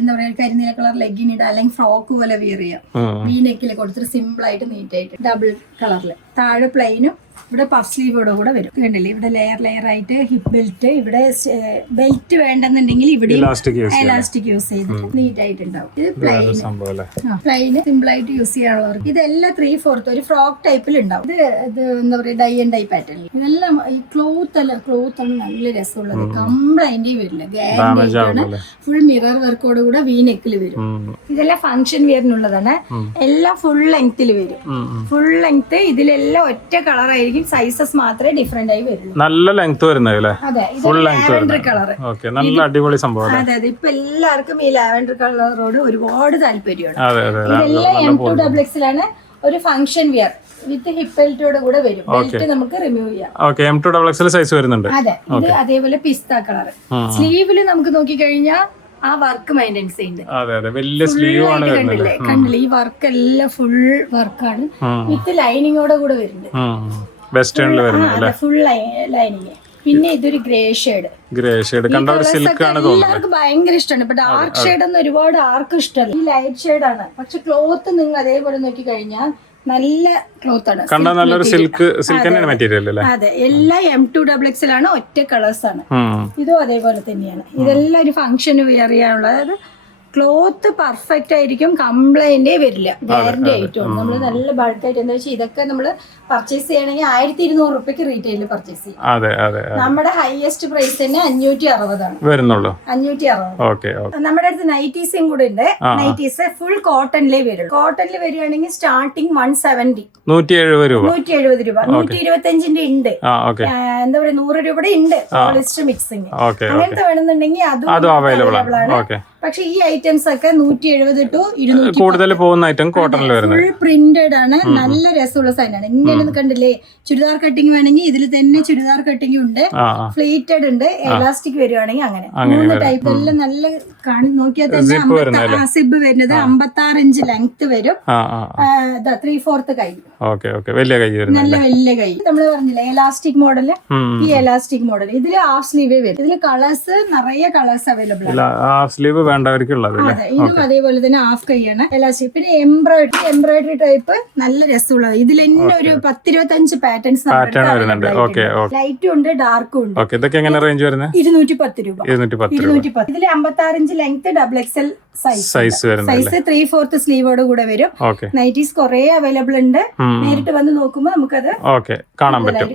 എന്താ പറയാ കരിനീല കളർ ലെഗിൻ ഇടാം, അല്ലെങ്കിൽ ഫ്രോക്ക് പോലെ വിയർ ചെയ്യാം. വി നെക്കില് കൊടുത്തിട്ട് സിമ്പിൾ ആയിട്ട് നീറ്റ് ആയിട്ട് ഡബിൾ കളറില്. താഴെ പ്ലെയിനും ഇവിടെ പഫ് സ്ലീവോടെ കൂടെ വരും. കണ്ടില്ലേ, ഇവിടെ ലെയർ ആയിട്ട് ഹിപ്പ് ബെൽറ്റ്. ഇവിടെ ബെൽറ്റ് വേണ്ടെന്നുണ്ടെങ്കിൽ ഇവിടെ എലാസ്റ്റിക് യൂസ് ചെയ്തിട്ട് നീറ്റ് ആയിട്ടുണ്ടാവും. ഇത് പ്ലെയിന് സിമ്പിൾ ആയിട്ട് യൂസ് ചെയ്യാനുള്ളവർക്ക്. ഇതെല്ലാം 3/4 ഒരു ഫ്രോക്ക് ടൈപ്പിൽ ഉണ്ടാവും. ഇത് എന്താ പറയാ ഡൈ ആൻഡ് ഡൈ പാറ്റേൺ. ഇതെല്ലാം ഈ ക്ലോത്ത് ആണ് നല്ല രസമുള്ളത്. കംപ്ലൈന്റ് വരില്ല. ഗ്യാരണ്ടി ആണ്. ഫുൾ മിറർ വർക്കോട് കൂടെ വി നെക്കിൽ വരും. ഇതെല്ലാം ഫംഗ്ഷൻ വിയറിനുള്ളതാണ്. എല്ലാം ഫുൾ ലെങ്ത്തിൽ വരും. Full length. ഇതിലെല്ലാം ഒറ്റ കളർ ആയിരിക്കും. സൈസസ് മാത്രമേ ഡിഫറെന്റ് ആയി വരുള്ളൂ. നല്ല ലെങ്ത് വരുന്നത്. അതെ, ലാവൻഡർ കളർ. നല്ല അടിപൊളി സംഭവം. അതെ അതെ, ഇപ്പൊ എല്ലാവർക്കും ഈ ലാവൻഡർ കളറോട് ഒരുപാട് താല്പര്യമാണ്. ഇതെല്ലാം M2XXL ആണ്. ഒരു ഫംഗ്ഷൻ വിയർ വിത്ത് ഹിപ്പ് ബെൽറ്റോട് കൂടെ വരും. ബെൽറ്റ് നമുക്ക് റിമൂവ് ചെയ്യാം. ഓക്കെ, M2XL സൈസ് വരുന്നുണ്ട്. അതെ, ഇത് അതേപോലെ പിസ്ത കളർ. സ്ലീവില് നമുക്ക് നോക്കിക്കഴിഞ്ഞാൽ ആ വർക്ക് മെയിൻ്റെനൻസ് ചെയ്യുന്നുണ്ട്. അതെ അതെ, വലിയ സ്ലീവ് ആണ് വരുന്നത്. കണ്ടില്ലേ, ഈ വർക്ക് എല്ലാം ഫുൾ വർക്കാണ് വിത്ത് ലൈനിങ്ങോടെ കൂടെ വരുന്നുണ്ട്. വെസ്റ്റേണിൽ വരുന്നത് ഫുൾ ലൈനിങ്. പിന്നെ ഇതൊരു ഗ്രേ ഷെയ്ഡ്. കണ്ട ഒരു സിൽക്ക് ആണ് തോന്നുന്നത്. എല്ലാവർക്കും ഭയങ്കര ഇഷ്ടമാണ്. ഇപ്പൊ ഡാർക്ക് ഷെയ്ഡ് ഒന്നും ഒരുപാട് ആർക്കും ഇഷ്ടമല്ല. ഈ ലൈറ്റ് ഷെയ്ഡ് ആണ്. പക്ഷെ ക്ലോത്ത് നിങ്ങൾ അതേപോലെ നോക്കി കഴിഞ്ഞാൽ നല്ല ക്ലോത്ത് ആണ്. കണ്ട നല്ലൊരു സിൽക്ക് തന്നെയാണ് മെറ്റീരിയൽ അല്ലേ? അതെ, എല്ലാം M2XL ആണ്. ഒറ്റ കളേഴ്സ് ആണ്. ഇതും അതേപോലെ തന്നെയാണ്. ഇതെല്ലാം ഒരു ഫംഗ്ഷന് വെയർ ചെയ്യാനുള്ള, അതായത് ക്ലോത്ത് പെർഫെക്റ്റ് ആയിരിക്കും, കംപ്ലൈന്റേ വരില്ല, ഗ്യാരണ്ടി ആയിട്ടും. നമ്മൾ നല്ല ബൾക്കായിട്ട് എന്താ വെച്ചാൽ ഇതൊക്കെ നമ്മൾ പർച്ചേസ് ചെയ്യണമെങ്കിൽ 1200 രൂപയ്ക്ക് റീറ്റെയിലിൽ പർച്ചേസ് ചെയ്യും. അതെ അതെ, നമ്മുടെ ഹൈയസ്റ്റ് പ്രൈസ് തന്നെ 560 ആണ് വരുന്നുള്ളൂ. 560. നമ്മുടെ അടുത്ത് നൈറ്റീസും കൂടെ ഉണ്ട്. നൈറ്റീസ് ഫുൾ കോട്ടണിലേ വരും. കോട്ടണിൽ വരികയാണെങ്കിൽ സ്റ്റാർട്ടിങ് 170 170 രൂപ. 125 125ന്റെ ഉണ്ട്. എന്താ പറയാ, 100 രൂപയുടെ ഉണ്ട് പോളിസ്റ്റർ മിക്സിങ്. അങ്ങനത്തെ വേണമെന്നുണ്ടെങ്കിൽ അതും അവൈലബിൾ ആണ്. പക്ഷെ ഈ ഐറ്റംസ് ഒക്കെ 170 to 200 കൂടുതൽ പോകുന്ന ഐറ്റം കോട്ടണിൽ വരുന്നത്. ഫുൾ പ്രിന്റഡ് ആണ്. നല്ല രസമുള്ള സാധനമാണ്. ഇങ്ങനെ കണ്ടില്ലേ, ചുരിദാർ കട്ടിങ് വേണമെങ്കിൽ ഇതിൽ തന്നെ ചുരിദാർ കട്ടിങ് ഉണ്ട്, ഫ്ലീറ്റഡ് ഉണ്ട്, എലാസ്റ്റിക് വരുവാണെങ്കിൽ അങ്ങനെ 3 ടൈപ്പ്. എല്ലാം നല്ല നോക്കിയാൽ തന്നെ സിബ് വരുന്നത് 56 ഇഞ്ച് ലെങ്ത് വരും. 3/4 കൈ. വലിയ കൈ, നല്ല വലിയ കൈ. നമ്മള് പറഞ്ഞില്ലേ എലാസ്റ്റിക് മോഡല്, ഈ എലാസ്റ്റിക് മോഡൽ. ഇതില് ഹാഫ് സ്ലീവേ വരും. ഇതില് കളേഴ്സ്, നിറയെ കളേഴ്സ് അവൈലബിൾ ആണ്. ഹാഫ് സ്ലീവ് വേണ്ടവർക്കുള്ളത്. അതെ, ഇതും അതേപോലെ തന്നെ ഹാഫ് കൈയാണ് എലാസ്റ്റിക്. പിന്നെ എംബ്രോയിഡറി ടൈപ്പ് നല്ല രസമുള്ളത്. ഇതിൽ തന്നെ ഒരു 10-25 പാറ്റേൺസ് ലൈറ്റും ഉണ്ട്, ഡാർക്കും ഉണ്ട്. 210 രൂപ. 210. ഇതിൽ 56 ഇഞ്ച് ലെങ്ത് XXL സൈസ് 3/4 സ്ലീവോട് കൂടെ വരും. നൈറ്റീസ് കുറെ അവൈലബിൾ ഉണ്ട്. നേരിട്ട് വന്ന് നോക്കുമ്പോ നമുക്കത് കാണാൻ പറ്റും.